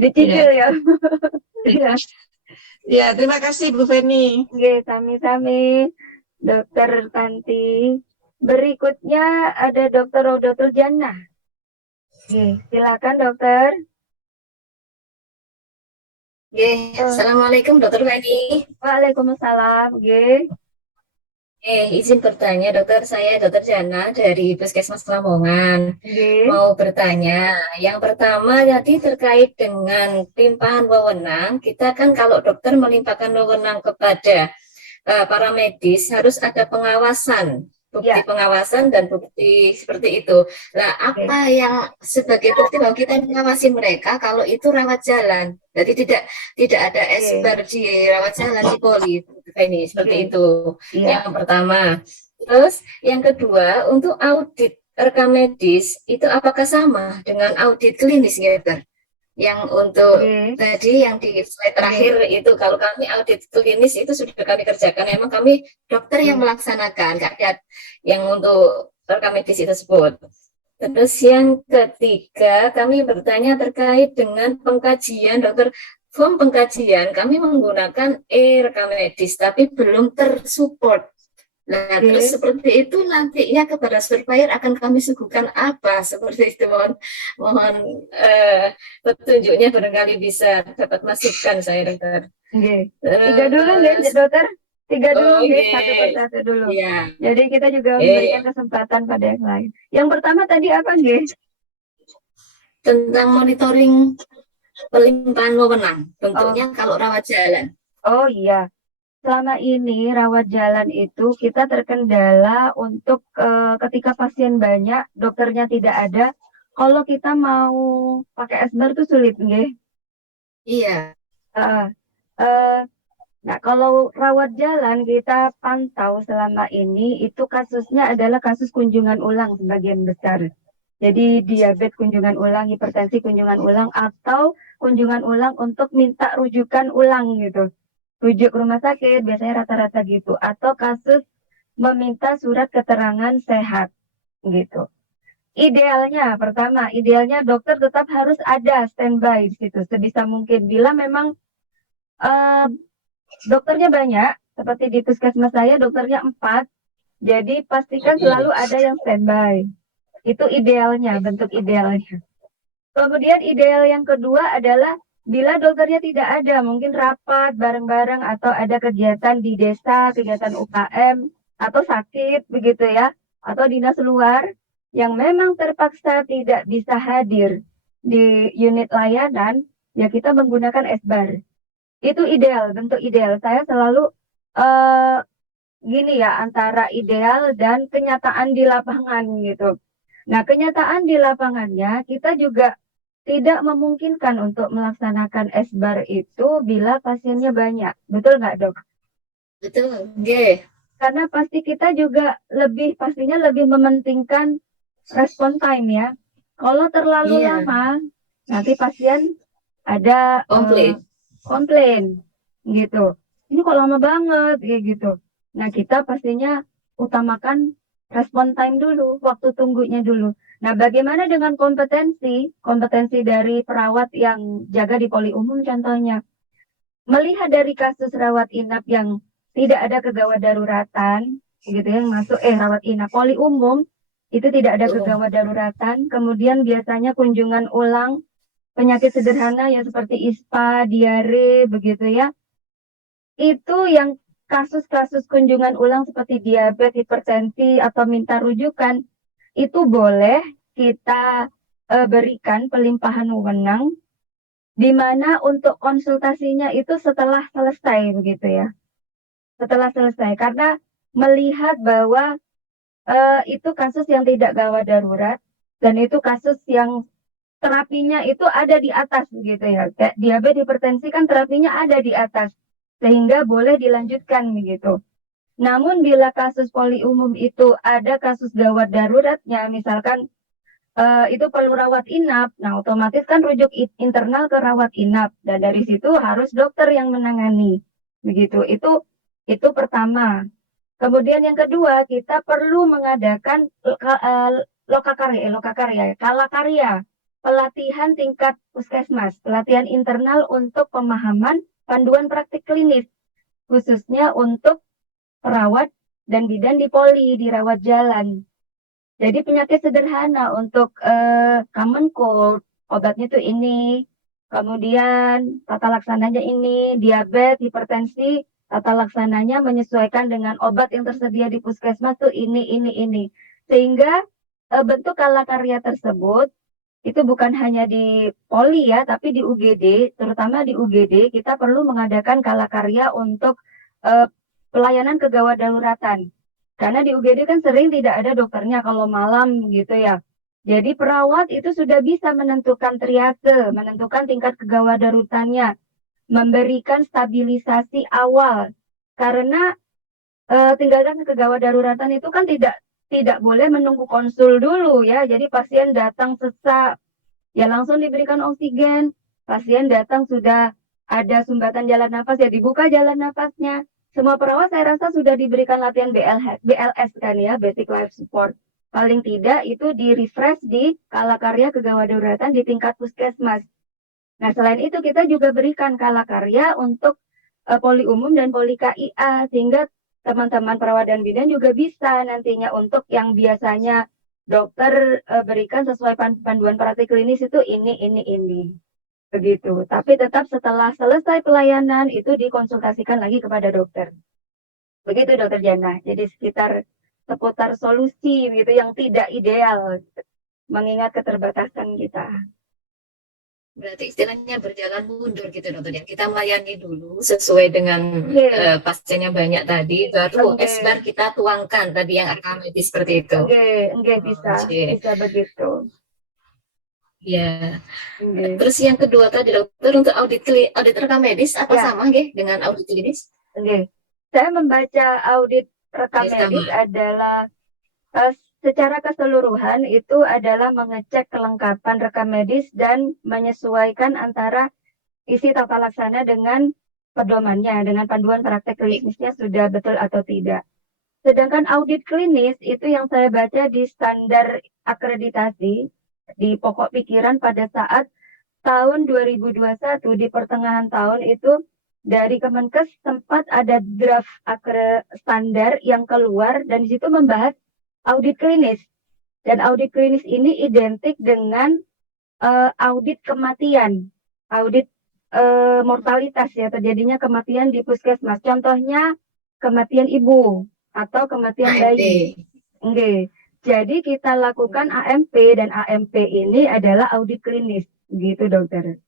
dicicil ya. Iya. Ya, terima kasih Bu Feni. Oke, sami-sami, Dokter Tanti. Berikutnya ada Dokter Jannah. Oke, silakan dokter. Assalamualaikum Dokter Feni. Waalaikumsalam. Oke. Izin bertanya Dokter, saya Dokter Jana dari Puskesmas Lamongan. Oke. Mau bertanya, yang pertama tadi terkait dengan limpahan wewenang, kita kan kalau dokter melimpahkan wewenang kepada para medis harus ada pengawasan, bukti Ya. pengawasan dan bukti seperti itu. Nah, apa yang sebagai bukti bahwa kita mengawasi mereka kalau itu rawat jalan? Jadi tidak ada esbar di rawat jalan di poli ini seperti itu. Iya. Yang pertama. Terus yang kedua, untuk audit rekam medis itu apakah sama dengan audit klinis gitu? Yang untuk tadi yang di slide terakhir itu kalau kami audit klinis itu sudah kami kerjakan, memang kami dokter yang melaksanakan, Kak, yang untuk rekam medis tersebut. Terus yang ketiga, kami bertanya terkait dengan pengkajian dokter. Form pengkajian kami menggunakan rekam medis tapi belum tersupport. Nah, terus seperti itu nantinya kepada surveyor akan kami suguhkan apa seperti itu, mohon petunjuknya barangkali bisa dapat masukan saya dokter. Tiga dulu ya dokter. Tiga dulu satu persatu dulu. Ya. Jadi kita juga memberikan kesempatan pada yang lain. Yang pertama tadi apa Tentang monitoring pelimpahan wewenang, bentuknya kalau rawat jalan. Oh iya, selama ini rawat jalan itu kita terkendala untuk ketika pasien banyak, dokternya tidak ada. Kalau kita mau pakai esbar itu sulit, nggih? Iya. Nah, kalau rawat jalan kita pantau selama ini itu kasusnya adalah kasus kunjungan ulang sebagian besar. Jadi diabetes kunjungan ulang, hipertensi kunjungan ulang, atau kunjungan ulang untuk minta rujukan ulang gitu. Rujuk rumah sakit biasanya rata-rata gitu. Atau kasus meminta surat keterangan sehat gitu. Idealnya, pertama, idealnya dokter tetap harus ada standby di situ sebisa mungkin. Bila memang dokternya banyak, seperti di puskesmas saya dokternya 4, jadi pastikan selalu ada yang standby. Itu idealnya, bentuk idealnya. Kemudian ideal yang kedua adalah bila dokternya tidak ada, mungkin rapat bareng-bareng atau ada kegiatan di desa, kegiatan UKM, atau sakit begitu ya, atau dinas luar yang memang terpaksa tidak bisa hadir di unit layanan, ya kita menggunakan esbar. Itu ideal, bentuk ideal. Saya selalu gini ya, antara ideal dan kenyataan di lapangan gitu. Nah, kenyataan di lapangannya kita juga tidak memungkinkan untuk melaksanakan esbar itu bila pasiennya banyak. Betul nggak, Dok? Betul, Karena pasti kita juga pastinya lebih mementingkan respon time ya. Kalau terlalu lama, nanti pasien ada komplain gitu. Ini kok lama banget kayak gitu. Nah, kita pastinya utamakan respon time dulu, waktu tunggunya dulu. Nah, bagaimana dengan kompetensi dari perawat yang jaga di poli umum contohnya? Melihat dari kasus rawat inap yang tidak ada kegawat daruratan, gitu yang masuk rawat inap. Poli umum itu tidak ada kegawat daruratan. Kemudian biasanya kunjungan ulang penyakit sederhana ya seperti ISPA, diare, begitu ya. Itu yang kasus-kasus kunjungan ulang seperti diabetes, hipertensi, atau minta rujukan, itu boleh kita berikan pelimpahan wewenang, di mana untuk konsultasinya itu setelah selesai, begitu ya. Setelah selesai, karena melihat bahwa itu kasus yang tidak gawat darurat, dan itu kasus yang terapinya itu ada di atas, gitu ya. Kayak diabetes, hipertensi kan terapinya ada di atas, sehingga boleh dilanjutkan begitu. Namun bila kasus poli umum itu ada kasus gawat daruratnya, misalkan itu perlu rawat inap, nah otomatis kan rujuk internal ke rawat inap, dan dari situ harus dokter yang menangani, begitu. Itu pertama. Kemudian yang kedua, kita perlu mengadakan kalakarya, pelatihan tingkat puskesmas, pelatihan internal untuk pemahaman panduan praktik klinis, khususnya untuk perawat dan bidan di poli, di rawat jalan. Jadi penyakit sederhana untuk common cold, obatnya tuh ini, kemudian tata laksananya ini, diabetes, hipertensi, tata laksananya menyesuaikan dengan obat yang tersedia di puskesmas tuh ini. Sehingga bentuk kalakarya tersebut itu bukan hanya di poli ya, tapi di UGD, terutama di UGD kita perlu mengadakan kalakarya untuk pelayanan kegawat daruratan. Karena di UGD kan sering tidak ada dokternya kalau malam gitu ya. Jadi perawat itu sudah bisa menentukan triase, menentukan tingkat kegawat daruratnya, memberikan stabilisasi awal. Karena tinggalkan kegawat daruratan itu kan tidak boleh menunggu konsul dulu ya. Jadi pasien datang sesak, ya langsung diberikan oksigen. Pasien datang sudah ada sumbatan jalan nafas, ya dibuka jalan nafasnya. Semua perawat saya rasa sudah diberikan latihan BLS kan ya, Basic Life Support. Paling tidak itu di-refresh di kalakarya kegawat daruratan di tingkat puskesmas. Nah, selain itu kita juga berikan kalakarya untuk poli umum dan poli KIA, sehingga teman-teman perawat dan bidan juga bisa nantinya untuk yang biasanya dokter berikan sesuai panduan praktik klinis itu ini. Begitu. Tapi tetap setelah selesai pelayanan itu dikonsultasikan lagi kepada dokter. Begitu Dokter Jana. Jadi seputar solusi gitu yang tidak ideal, mengingat keterbatasan kita. Berarti istilahnya berjalan mundur gitu dokter ya. Kita melayani dulu sesuai dengan pasiennya banyak tadi, baru esbar kita tuangkan tadi yang rekam medis seperti itu. Enggak bisa begitu. Ya. Terus yang kedua tadi dokter, untuk audit rekam medis apa sama dengan audit klinis? Saya membaca audit rekam medis adalah secara keseluruhan itu adalah mengecek kelengkapan rekam medis dan menyesuaikan antara isi tata laksana dengan pedomannya, dengan panduan praktek klinisnya sudah betul atau tidak. Sedangkan audit klinis itu yang saya baca di standar akreditasi di pokok pikiran pada saat tahun 2021 di pertengahan tahun itu dari Kemenkes sempat ada draft standar yang keluar dan di situ membahas audit klinis. Dan audit klinis ini identik dengan audit kematian, audit mortalitas ya, terjadinya kematian di puskesmas. Contohnya kematian ibu atau kematian bayi. Jadi kita lakukan AMP dan AMP ini adalah audit klinis, gitu dokter.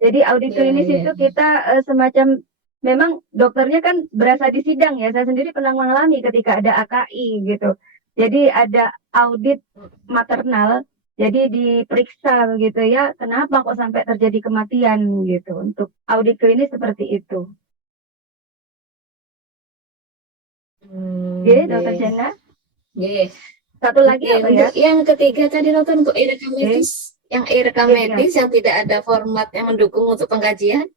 Jadi audit klinis itu kita semacam, memang dokternya kan berasa di sidang ya. Saya sendiri pernah mengalami ketika ada AKI gitu. Jadi ada audit maternal, jadi diperiksa gitu ya, kenapa kok sampai terjadi kematian gitu. Untuk audit klinis seperti itu. Dokter Jana. Satu lagi apa ya? Yang ketiga tadi dokter, untuk e-rekam medis. Yang e-rekam medis yang tidak ada format yang mendukung untuk pengkajian.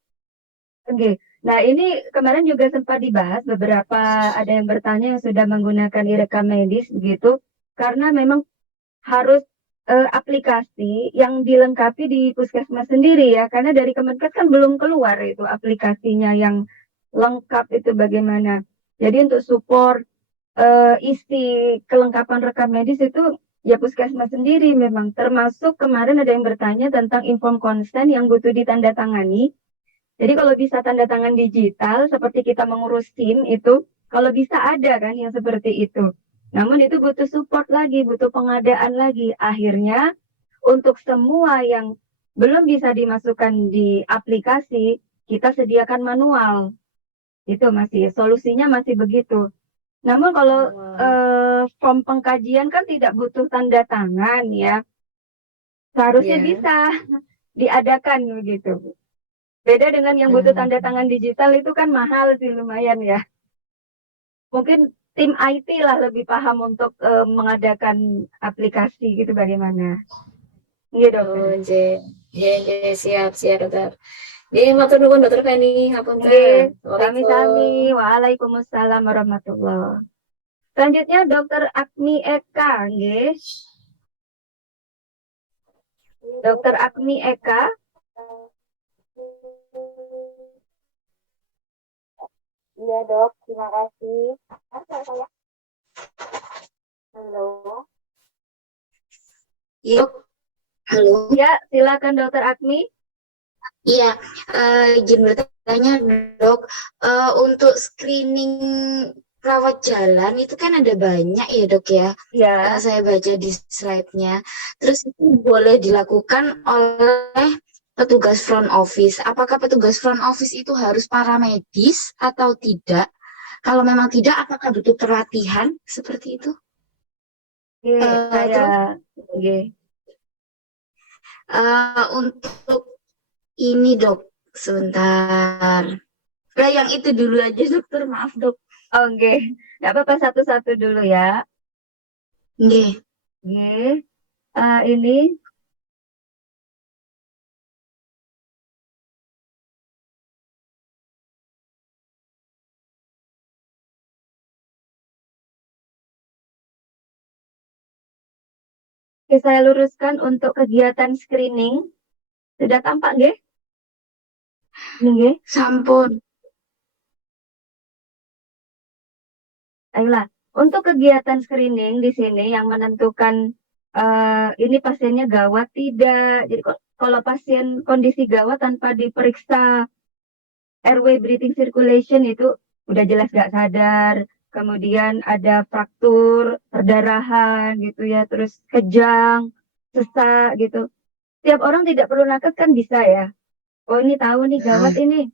Nah ini kemarin juga sempat dibahas, beberapa ada yang bertanya yang sudah menggunakan e-rekam medis begitu, karena memang harus aplikasi yang dilengkapi di puskesmas sendiri ya, karena dari Kemenkes kan belum keluar itu aplikasinya yang lengkap itu bagaimana. Jadi untuk support isi kelengkapan rekam medis itu ya puskesmas sendiri memang, termasuk kemarin ada yang bertanya tentang inform consent yang butuh ditandatangani. Jadi kalau bisa tanda tangan digital seperti kita mengurus SIM itu, kalau bisa ada kan yang seperti itu. Namun itu butuh support lagi, butuh pengadaan lagi. Akhirnya untuk semua yang belum bisa dimasukkan di aplikasi, kita sediakan manual. Itu masih solusinya masih begitu. Namun kalau form pengkajian kan tidak butuh tanda tangan ya. Seharusnya Ya. bisa diadakan begitu. Beda dengan yang butuh tanda tangan digital itu kan mahal sih lumayan ya. Mungkin tim IT lah lebih paham untuk mengadakan aplikasi gitu bagaimana. Iya dokter. Oh, siap, dokter. Matur nuwun Dokter Feni, ngapunten. Nggih, Waalaikumsalam. sami-sami. Waalaikumsalam warahmatullahi. Selanjutnya Dokter Agni Eka, nggih. Dokter Agni Eka. Iya dok, terima kasih. Halo. Yuk, halo. Ya, silakan Dokter Agni. Iya, izin bertanya dok, untuk screening rawat jalan itu kan ada banyak ya dok ya. Ya. Saya baca di slide-nya. Terus itu boleh dilakukan oleh petugas front office. Apakah petugas front office itu harus paramedis atau tidak? Kalau memang tidak, apakah butuh pelatihan seperti itu? Untuk ini dok, sebentar. Nah, yang itu dulu aja dokter, maaf dok. Oke, nggak apa-apa satu-satu dulu ya. Oke. Ini Oke, saya luruskan untuk kegiatan screening. Sudah tampak, nggih? Nggih. Sampun. Ayolah, untuk kegiatan screening di sini yang menentukan ini pasiennya gawat tidak. Jadi kalau pasien kondisi gawat tanpa diperiksa airway breathing circulation itu udah jelas gak sadar. Kemudian ada fraktur, perdarahan gitu ya, terus kejang, sesak gitu. Tiap orang tidak perlu nakes kan bisa ya. Oh ini tahu nih gawat ini.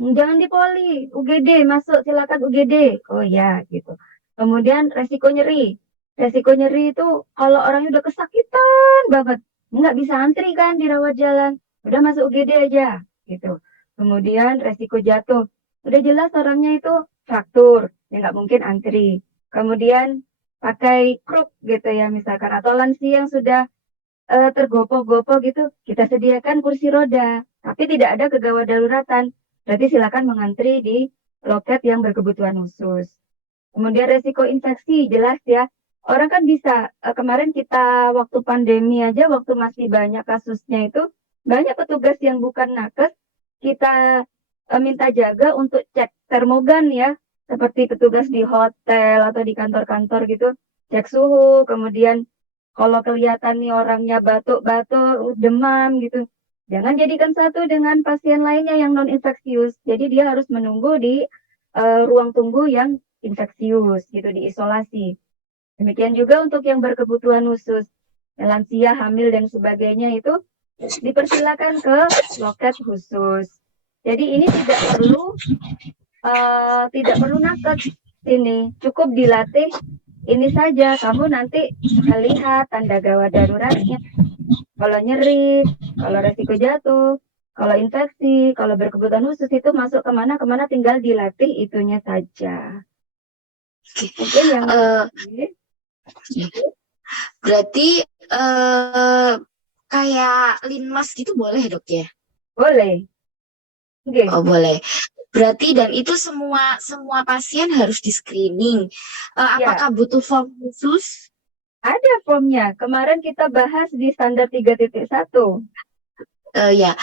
Jangan di poli, UGD masuk silakan UGD. Oh ya gitu. Kemudian resiko nyeri. Resiko nyeri itu kalau orangnya udah kesakitan banget, nggak bisa antri kan di rawat jalan. Udah masuk UGD aja gitu. Kemudian resiko jatuh. Udah jelas orangnya itu fraktur, ya nggak mungkin antri. Kemudian pakai kruk gitu ya misalkan, atau lansia yang sudah tergopoh-gopoh gitu, kita sediakan kursi roda. Tapi tidak ada kegawat daruratan. Berarti silakan mengantri di loket yang berkebutuhan khusus. Kemudian resiko infeksi, jelas ya. Orang kan bisa, kemarin kita waktu pandemi aja, waktu masih banyak kasusnya itu, banyak petugas yang bukan nakes, kita minta jaga untuk cek termogan ya, seperti petugas di hotel atau di kantor-kantor gitu, cek suhu, kemudian kalau kelihatan nih orangnya batuk-batuk, demam gitu, jangan jadikan satu dengan pasien lainnya yang non-infeksius. Jadi dia harus menunggu di ruang tunggu yang infeksius gitu, diisolasi. Demikian juga untuk yang berkebutuhan khusus, lansia, hamil dan sebagainya itu dipersilakan ke loket khusus. Jadi ini tidak perlu nakes ini, cukup dilatih ini saja. Kamu nanti lihat tanda gawat daruratnya. Kalau nyeri, kalau resiko jatuh, kalau infeksi, kalau berkebutuhan khusus itu masuk kemana tinggal dilatih itunya saja. Mungkin yang berarti kayak linmas gitu boleh dok ya? Boleh. Okay. Oh boleh. Berarti dan itu semua pasien harus di screening. Apakah butuh form khusus? Ada formnya. Kemarin kita bahas di standar 3.1. Ya,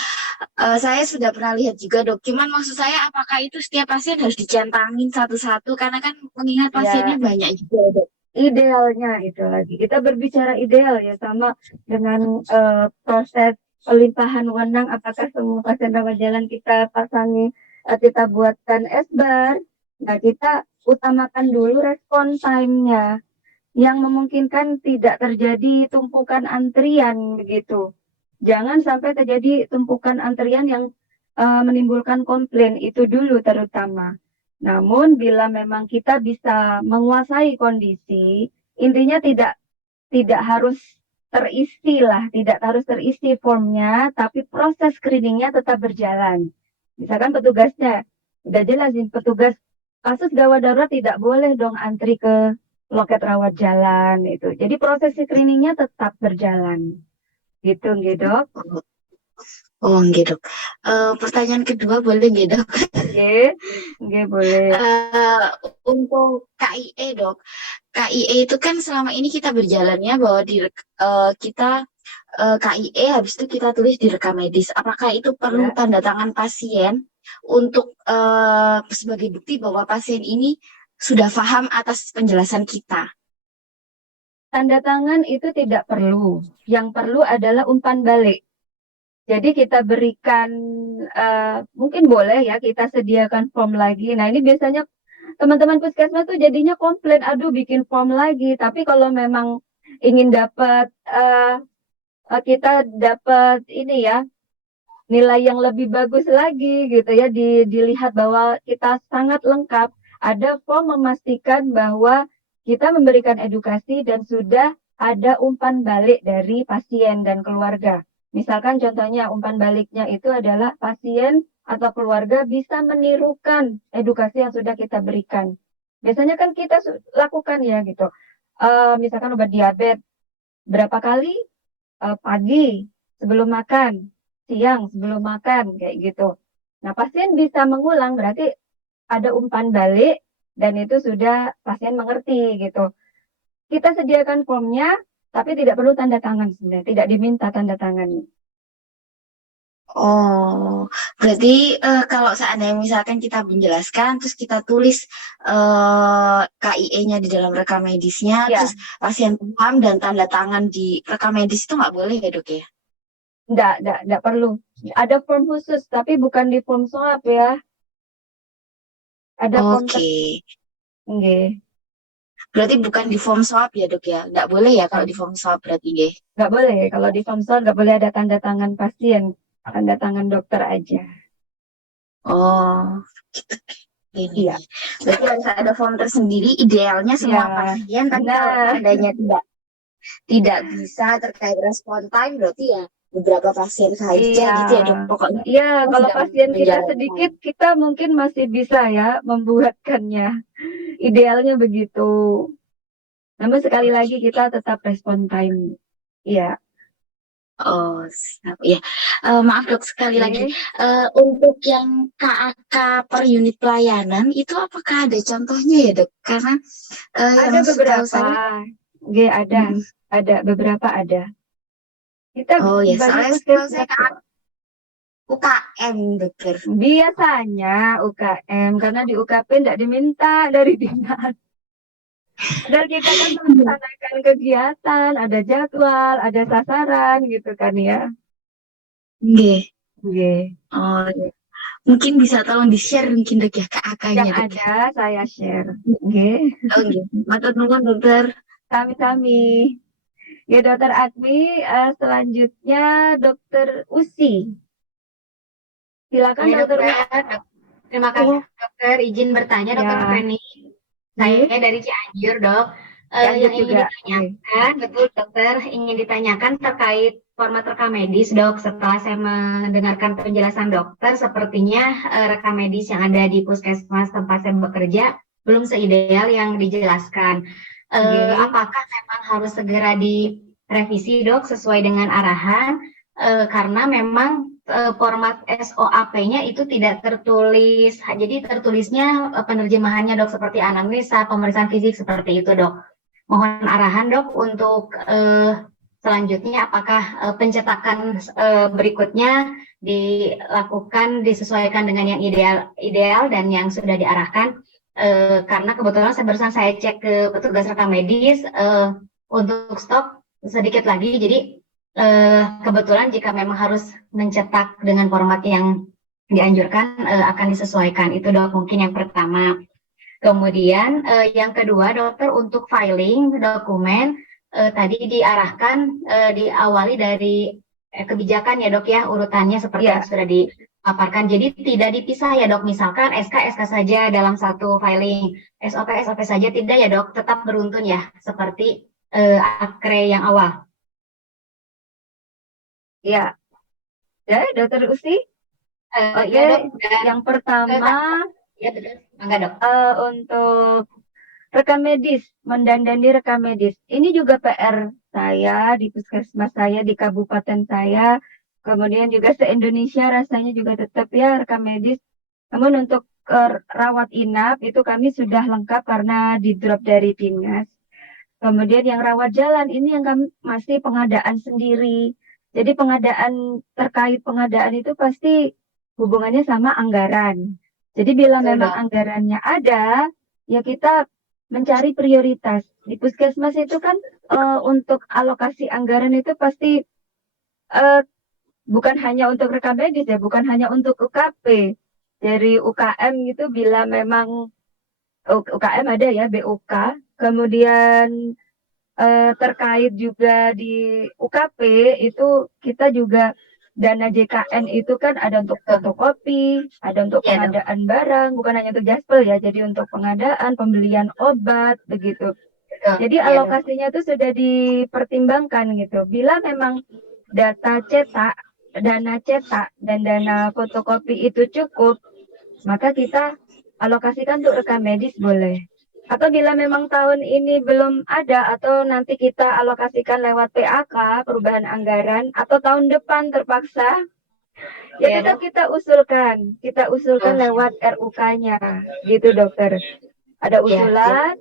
saya sudah pernah lihat juga dok. Cuman maksud saya apakah itu setiap pasien harus dicentangin satu-satu? Karena kan mengingat pasiennya Ya, banyak juga dok. idealnya itu lagi. Kita berbicara ideal ya, sama dengan proses pelimpahan wewenang. Apakah semua pasien rawat jalan kita pasangi, kita buatkan S-bar. Nah, kita utamakan dulu respon time-nya yang memungkinkan tidak terjadi tumpukan antrian begitu. Jangan sampai terjadi tumpukan antrian yang menimbulkan komplain, itu dulu terutama. Namun bila memang kita bisa menguasai kondisi, intinya tidak harus terisi lah, tidak harus terisi formnya, tapi proses screeningnya tetap berjalan. Misalkan petugasnya udah jelas nih, petugas kasus gawat darurat tidak boleh dong antri ke loket rawat jalan itu. Jadi proses screeningnya tetap berjalan. Gitu, nggih, Dok. Oh, nggih dok. Pertanyaan kedua boleh nggih dok? Nggih, nggih boleh. Untuk KIE dok, KIE itu kan selama ini kita berjalannya bahwa kita KIE habis itu kita tulis di rekam medis. Apakah itu perlu Ya. tanda tangan pasien untuk sebagai bukti bahwa pasien ini sudah paham atas penjelasan kita? Tanda tangan itu tidak perlu. Yang perlu adalah umpan balik. Jadi kita berikan, mungkin boleh ya kita sediakan form lagi. Nah ini biasanya teman-teman puskesmas tuh jadinya komplain, aduh bikin form lagi. Tapi kalau memang ingin dapat, kita dapat ini ya, nilai yang lebih bagus lagi gitu ya, dilihat bahwa kita sangat lengkap, ada form memastikan bahwa kita memberikan edukasi dan sudah ada umpan balik dari pasien dan keluarga. Misalkan contohnya umpan baliknya itu adalah pasien atau keluarga bisa menirukan edukasi yang sudah kita berikan. Biasanya kan kita lakukan ya gitu. Misalkan obat diabetes, berapa kali pagi sebelum makan, siang sebelum makan, kayak gitu. Nah, pasien bisa mengulang, berarti ada umpan balik dan itu sudah pasien mengerti gitu. Kita sediakan formnya, tapi tidak perlu tanda tangan sebenarnya, tidak diminta tanda tangan. Oh, berarti kalau seandainya misalkan kita menjelaskan, terus kita tulis KIE-nya di dalam rekam medisnya, Ya. terus pasien paham dan tanda tangan di rekam medis itu nggak boleh ya dok ya? Enggak perlu. Ada form khusus, tapi bukan di form swab ya. Ada form Oke, Nggih. berarti bukan di form swab ya dok ya? Nggak boleh ya kalau di form swab berarti nggih? Nggak boleh. Kalau di form swab nggak boleh ada tanda tangan pasien, tanda tangan dokter aja. Oh, gitu. Ini. Iya. Berarti harus ada form tersendiri, idealnya semua Iya. pasien, tapi kalau Nah. seandainya tidak bisa terkait respon time, berarti ya beberapa pasien saja Iya. gitu ya dok. Pokoknya Iya, kita kalau sedang pasien kita menjalankan. sedikit, kita mungkin masih bisa ya membuatkannya. Idealnya begitu. Namun sekali lagi kita tetap respon time. Iya. Oh, siap. Ya. Maaf dok, sekali Oke. lagi. Untuk yang KAK per unit pelayanan, itu apakah ada contohnya ya dok? Karena Ada yang setahu beberapa. saya, Nggih, ada beberapa ada. Kita oh ya, banyak soalnya setahu saya puskesmas. KAK UKM dokter. Biasanya UKM, karena di UKP tidak diminta dari dinas. Dan kita kan melaksanakan kegiatan, ada jadwal, ada sasaran gitu kan ya. Nggih. Nggih. Oh, ya. Mungkin bisa tolong di-share mungkin dok ya KAK-nya Yang dok. ada saya share. Nggih. Oh, nggih. Matur nuwun dokter. Sami-sami. Ya Dokter Agni, selanjutnya Dokter Usi. Silakan Ya, Dokter Usi. dokter. Terima kasih dokter. Izin bertanya dokter Ya. Feni. Saya dari Cianjur dok. Yang ingin juga. ditanyakan, betul dokter, ingin ditanyakan terkait format rekam medis dok. Setelah saya mendengarkan penjelasan dokter, sepertinya rekam medis yang ada di puskesmas tempat saya bekerja belum seideal yang dijelaskan. Apakah memang harus segera direvisi dok sesuai dengan arahan? Karena memang format SOAP-nya itu tidak tertulis, jadi tertulisnya penerjemahannya dok seperti anamnesa, pemeriksaan fisik seperti itu dok. mohon arahan dok untuk selanjutnya apakah pencetakan berikutnya disesuaikan dengan yang ideal dan yang sudah diarahkan. Karena kebetulan barusan saya cek ke petugas rekam medis untuk stok sedikit lagi, jadi kebetulan jika memang harus mencetak dengan format yang dianjurkan akan disesuaikan. Itu dok mungkin yang pertama. Kemudian yang kedua dokter untuk filing dokumen tadi diarahkan diawali dari kebijakan ya dok ya, urutannya seperti yang sudah dipaparkan. Jadi tidak dipisah ya dok, misalkan SK saja dalam satu filing, SOP saja tidak ya dok, tetap beruntun ya seperti akre yang awal. Ya, ya dokter Usi. Oke, yang pertama ya betul, enggak dok. Untuk rekam medis, mendandani rekam medis. Ini juga PR saya di puskesmas saya, di kabupaten saya, kemudian juga se-Indonesia rasanya juga tetap ya rekam medis. Namun untuk rawat inap itu kami sudah lengkap karena di drop dari Dinas. Kemudian yang rawat jalan ini yang kami masih pengadaan sendiri. Jadi terkait pengadaan itu pasti hubungannya sama anggaran. Jadi bila memang anggarannya ada, ya kita mencari prioritas. Di puskesmas itu kan untuk alokasi anggaran itu pasti bukan hanya untuk rekam medis ya, bukan hanya untuk UKP. Dari UKM gitu bila memang UKM ada ya, BUK. Kemudian terkait juga di UKP itu kita juga dana JKN itu kan ada untuk fotokopi, ada untuk pengadaan barang, bukan hanya untuk jaspel ya, jadi untuk pengadaan, pembelian obat, begitu. Jadi alokasinya itu sudah dipertimbangkan gitu. Bila memang dana cetak, dan dana fotokopi itu cukup, maka kita alokasikan untuk rekam medis boleh. Atau bila memang tahun ini belum ada atau nanti kita alokasikan lewat PAK, perubahan anggaran, atau tahun depan terpaksa, ya tetap kita usulkan lewat RUK-nya, gitu dokter. Ada usulan,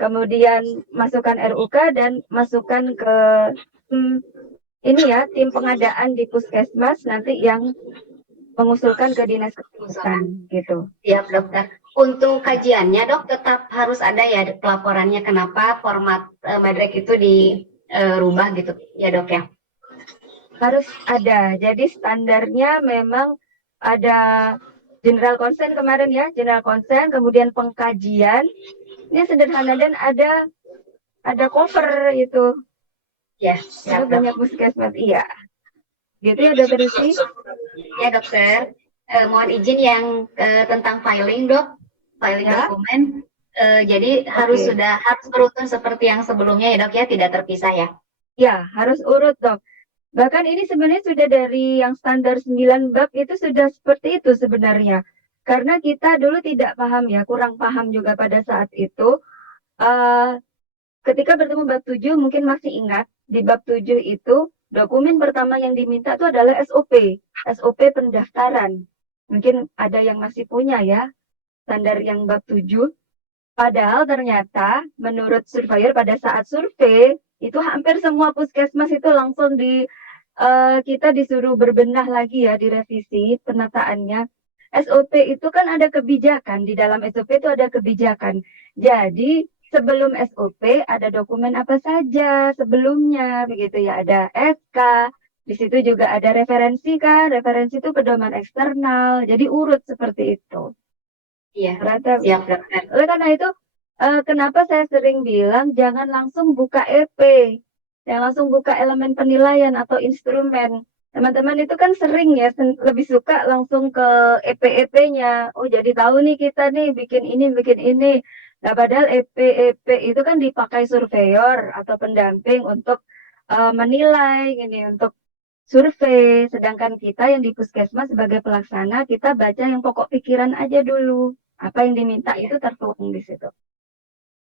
kemudian masukkan RUK dan masukkan ke tim pengadaan di puskesmas nanti yang mengusulkan ke dinas kesehatan gitu. Siap dokter. Untuk kajiannya dok tetap harus ada ya pelaporannya, kenapa format Medrek itu dirubah gitu ya dok ya? Harus ada. Jadi standarnya memang ada general consent kemarin ya, general consent, kemudian pengkajian. Ini sederhana dan ada cover itu. Ya, ada banyak puskesmas iya. Gitu ya dokter Rizky? Ya dokter. Mohon izin yang tentang filing dok. Filing dokumen, jadi harus beruntun seperti yang sebelumnya ya dok ya, tidak terpisah ya? Ya, harus urut dok. Bahkan ini sebenarnya sudah dari yang standar 9 bab itu sudah seperti itu sebenarnya. Karena kita dulu tidak paham ya, kurang paham juga pada saat itu. Ketika bertemu bab 7 mungkin masih ingat, di bab 7 itu dokumen pertama yang diminta itu adalah SOP pendaftaran. Mungkin ada yang masih punya ya, standar yang bab 7. Padahal ternyata menurut surveyor pada saat survei itu hampir semua puskesmas itu langsung kita disuruh berbenah lagi ya, direvisi penataannya. SOP itu kan ada kebijakan, di dalam SOP itu ada kebijakan. Jadi sebelum SOP ada dokumen apa saja sebelumnya begitu ya, ada SK. Di situ juga ada referensi kan, referensi itu pedoman eksternal. Jadi urut seperti itu. Iya, siap dokter. Oleh karena itu, kenapa saya sering bilang jangan langsung buka EP, jangan langsung buka elemen penilaian atau instrumen. Teman-teman itu kan sering ya, lebih suka langsung ke EP-EP-nya. Oh jadi tahu nih kita nih bikin ini. Nah padahal EP itu kan dipakai surveyor atau pendamping untuk menilai, untuk survei. Sedangkan kita yang di puskesmas sebagai pelaksana, kita baca yang pokok pikiran aja dulu. Apa yang diminta itu tertuang di situ.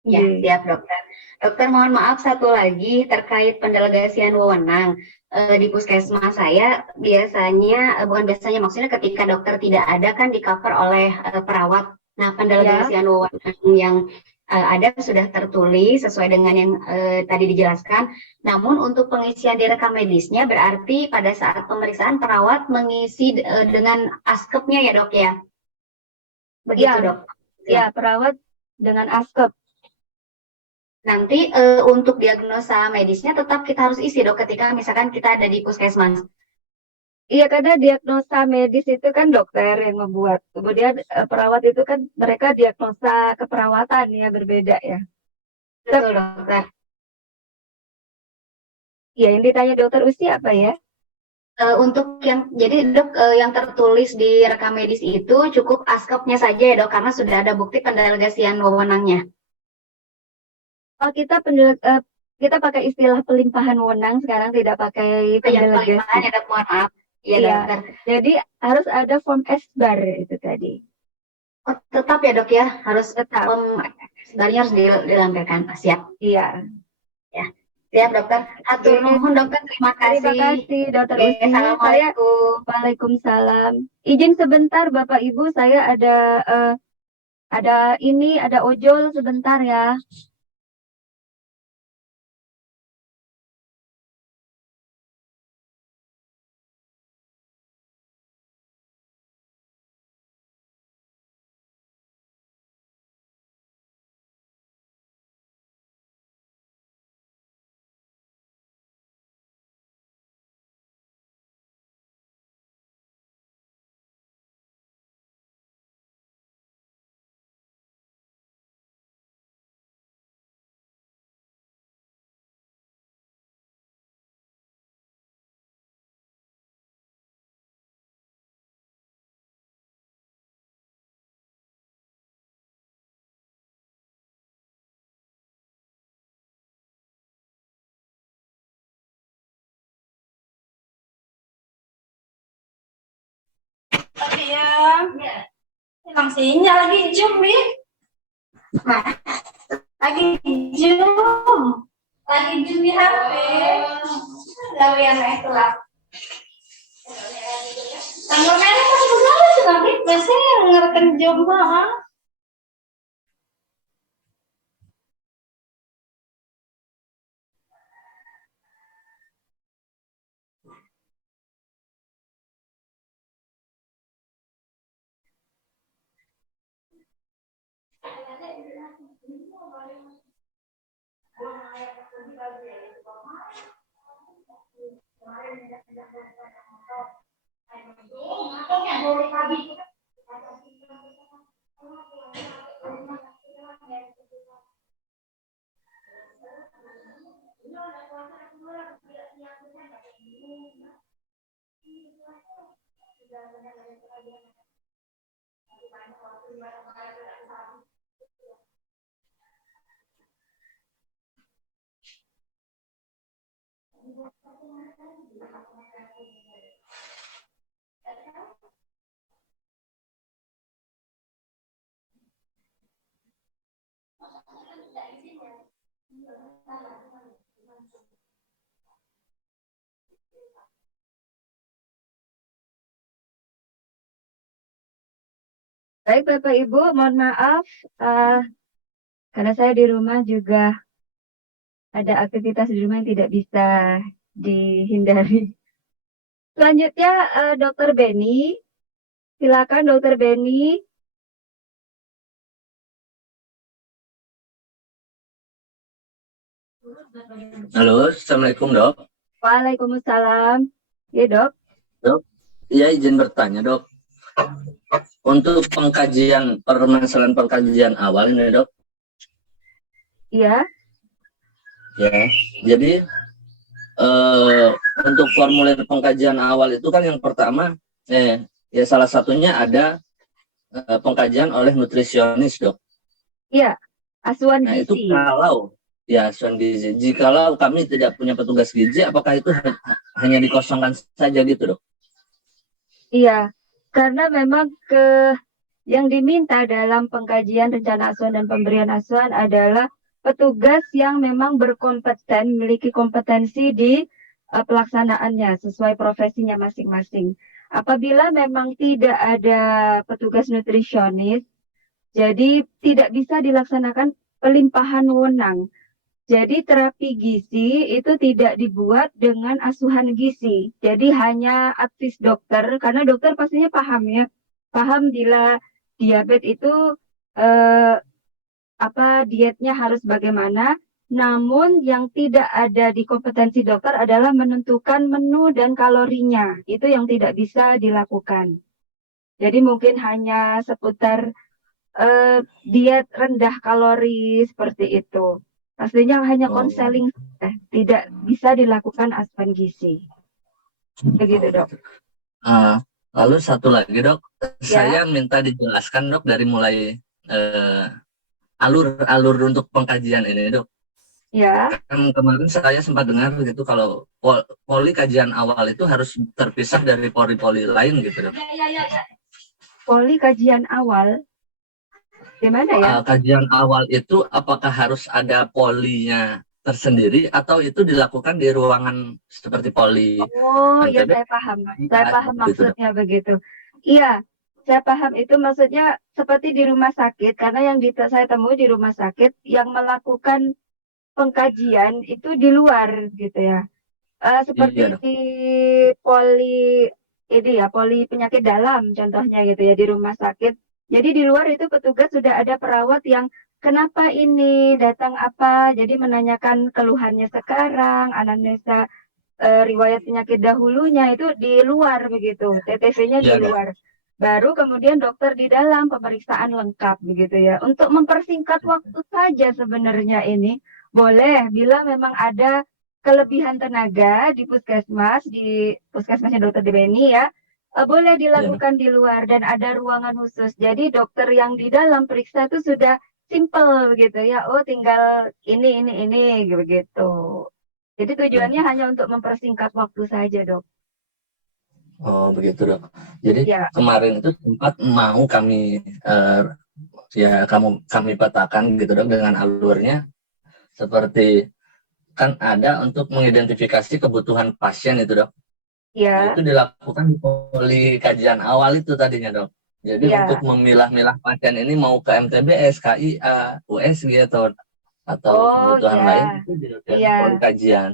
Ya, siap dokter. Dokter mohon maaf satu lagi terkait pendelegasian wewenang. Di puskesmas saya biasanya, bukan biasanya, maksudnya ketika dokter tidak ada kan di cover oleh perawat. Nah pendelegasian wewenang yang ada sudah tertulis sesuai dengan yang tadi dijelaskan. Namun untuk pengisian di rekam medisnya berarti pada saat pemeriksaan perawat mengisi dengan askepnya ya dok ya? Begitu Ya, dok? ya perawat dengan askep. Nanti untuk diagnosa medisnya tetap kita harus isi dok ketika misalkan kita ada di puskesmas. Iya, karena diagnosa medis itu kan dokter yang membuat. Kemudian perawat itu kan mereka diagnosa keperawatan ya berbeda ya. Betul dokter. Ya, yang ditanya dokter Usi apa ya? Untuk yang jadi dok yang tertulis di rekam medis itu cukup askepnya saja ya dok karena sudah ada bukti pendelegasian wewenangnya. Oh, kita pakai istilah pelimpahan wewenang sekarang, tidak pakai pendelegasi. Pelimpahan ya dok, mohon maaf. Iya Iya, dokter. jadi harus ada form S-bar itu tadi. Oh, tetap ya dok ya harus Tetap. sebenarnya harus dilampirkan. Siap. Iya. Ya. Siap dokter. Hatur nuhun dokter. Terima kasih. Terima kasih Dokter Oke, Usi. Assalamualaikum. Waalaikumsalam. Izin sebentar Bapak Ibu, saya ada ojol sebentar ya. Tapi ya, emang sinyal lagi Zoom nih. Nah, lagi Zoom. Lagi Zoom di HP. Gawe yang itulah. Tanggal merah kan juga nanti biasanya ngerti Zoom mah. Baik Bapak Ibu, mohon maaf karena saya di rumah juga ada aktivitas di rumah yang tidak bisa dihindari. Selanjutnya Dokter Beni, silakan Dokter Beni. Halo, Assalamualaikum dok. Waalaikumsalam. Ya dok. Dok, ya izin bertanya dok. Untuk permasalahan pengkajian awal ini dok. Iya. Ya, jadi untuk formulir pengkajian awal itu kan yang pertama, ya salah satunya ada pengkajian oleh nutrisionis dok. Iya, asuhan Nah gizi. itu kalau ya asuhan gizi, jikalau kami tidak punya petugas gizi, apakah itu hanya dikosongkan saja gitu dok? Iya, karena memang yang diminta dalam pengkajian rencana asuhan dan pemberian asuhan adalah petugas yang memang berkompeten, memiliki kompetensi di pelaksanaannya sesuai profesinya masing-masing. Apabila memang tidak ada petugas nutrisionis, jadi tidak bisa dilaksanakan pelimpahan wewenang. Jadi terapi gizi itu tidak dibuat dengan asuhan gizi. Jadi hanya advis dokter, karena dokter pastinya paham ya, paham bila diabetes itu dietnya harus bagaimana. Namun yang tidak ada di kompetensi dokter adalah menentukan menu dan kalorinya. Itu yang tidak bisa dilakukan. Jadi mungkin hanya seputar diet rendah kalori seperti itu. Pastinya hanya konseling, tidak bisa dilakukan asuhan gizi. Begitu dok. Lalu satu lagi dok, Ya. saya minta dijelaskan dok dari mulai alur untuk pengkajian ini dok. Ya. Kan kemarin saya sempat dengar gitu kalau poli kajian awal itu harus terpisah dari poli-poli lain gitu dok. Poli kajian awal, gimana ya? Kajian awal itu apakah harus ada polinya tersendiri atau itu dilakukan di ruangan seperti poli? Oh ya, MTB? saya paham. Saya paham Gitu, maksudnya begitu. Iya, saya paham itu maksudnya seperti di rumah sakit, karena yang saya temui di rumah sakit yang melakukan pengkajian itu di luar gitu ya. Seperti Iya, dok. di poli ini ya, poli penyakit dalam contohnya gitu ya, di rumah sakit. Jadi di luar itu petugas sudah ada perawat yang kenapa ini datang apa, jadi menanyakan keluhannya sekarang, anamnesa riwayat penyakit dahulunya itu di luar begitu, TTV-nya di Iya, dok. luar. Baru kemudian dokter di dalam pemeriksaan lengkap begitu ya. Untuk mempersingkat waktu saja sebenarnya ini boleh bila memang ada kelebihan tenaga di puskesmasnya dokter Debeni ya, boleh dilakukan di luar dan ada ruangan khusus. Jadi dokter yang di dalam periksa itu sudah simple gitu ya. Oh tinggal ini begitu. Jadi tujuannya hanya untuk mempersingkat waktu saja dok. Oh begitu dok. Jadi Ya. kemarin itu sempat mau kami kami petakan gitu dok dengan alurnya seperti kan ada untuk mengidentifikasi kebutuhan pasien itu dok. Ya. Itu dilakukan di poli kajian awal itu tadinya dok. Jadi untuk memilah-milah pasien ini mau ke MTBS, KIA, USG atau kebutuhan lain itu dilakukan di poli kajian.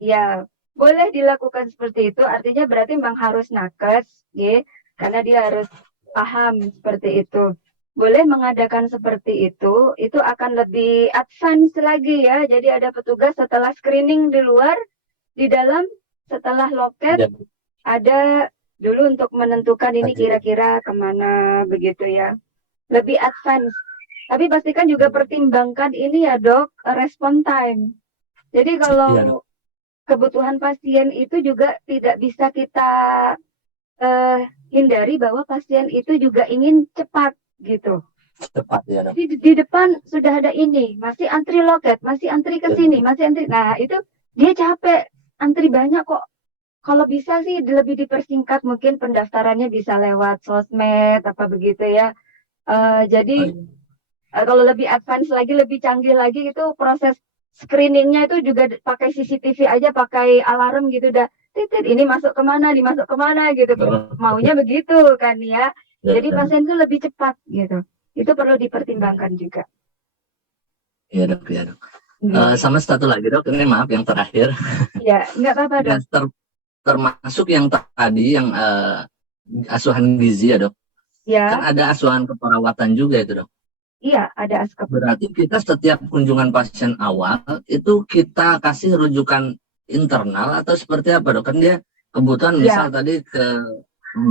Ya, boleh dilakukan seperti itu. Artinya berarti memang harus nakes, ya, karena dia harus paham seperti itu. Boleh mengadakan seperti itu akan lebih advance lagi ya. Jadi ada petugas setelah screening di luar, di dalam, setelah loket, ada dulu untuk menentukan ini kira-kira kemana begitu ya. Lebih advance. Tapi pastikan juga pertimbangkan ini ya dok, respon time. Jadi kalau kebutuhan pasien itu juga tidak bisa kita hindari bahwa pasien itu juga ingin cepat gitu. Cepat ya dok. Di depan sudah ada ini, masih antri loket, masih antri ke sini, masih antri. Nah itu dia capek, antri banyak kok. Kalau bisa sih lebih dipersingkat, mungkin pendaftarannya bisa lewat sosmed apa begitu ya. Jadi kalau lebih advance lagi, lebih canggih lagi itu proses screeningnya itu juga pakai CCTV aja, pakai alarm gitu dah. Titit ini masuk kemana, dimasuk kemana gitu. Maunya begitu kan ya. Jadi pasien itu lebih cepat gitu. Itu perlu dipertimbangkan juga. Iya dok, ya dok. Sama satu lagi dok, ini maaf yang terakhir. Ya, nggak apa-apa dok. Termasuk yang tadi yang asuhan gizi ya dok. Ya. Kan ada asuhan keperawatan juga itu dok. Iya, ada asuhan. Berarti kita setiap kunjungan pasien awal itu kita kasih rujukan internal atau seperti apa dok? Kan dia kebutuhan misal tadi ke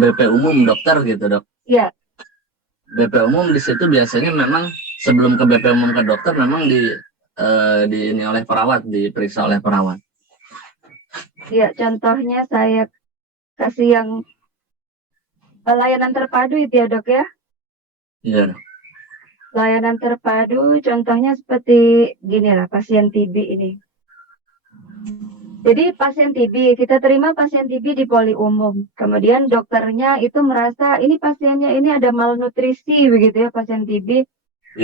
BP umum dokter gitu dok. Iya. BP umum di situ biasanya memang sebelum ke BP umum ke dokter memang ini oleh perawat, diperiksa oleh perawat. Ya, contohnya saya kasih yang layanan terpadu itu ya dok ya. Iya dok. Layanan terpadu contohnya seperti gini lah, pasien TB ini. Jadi pasien TB, kita terima pasien TB di poli umum. Kemudian dokternya itu merasa ini pasiennya ini ada malnutrisi begitu ya, pasien TB.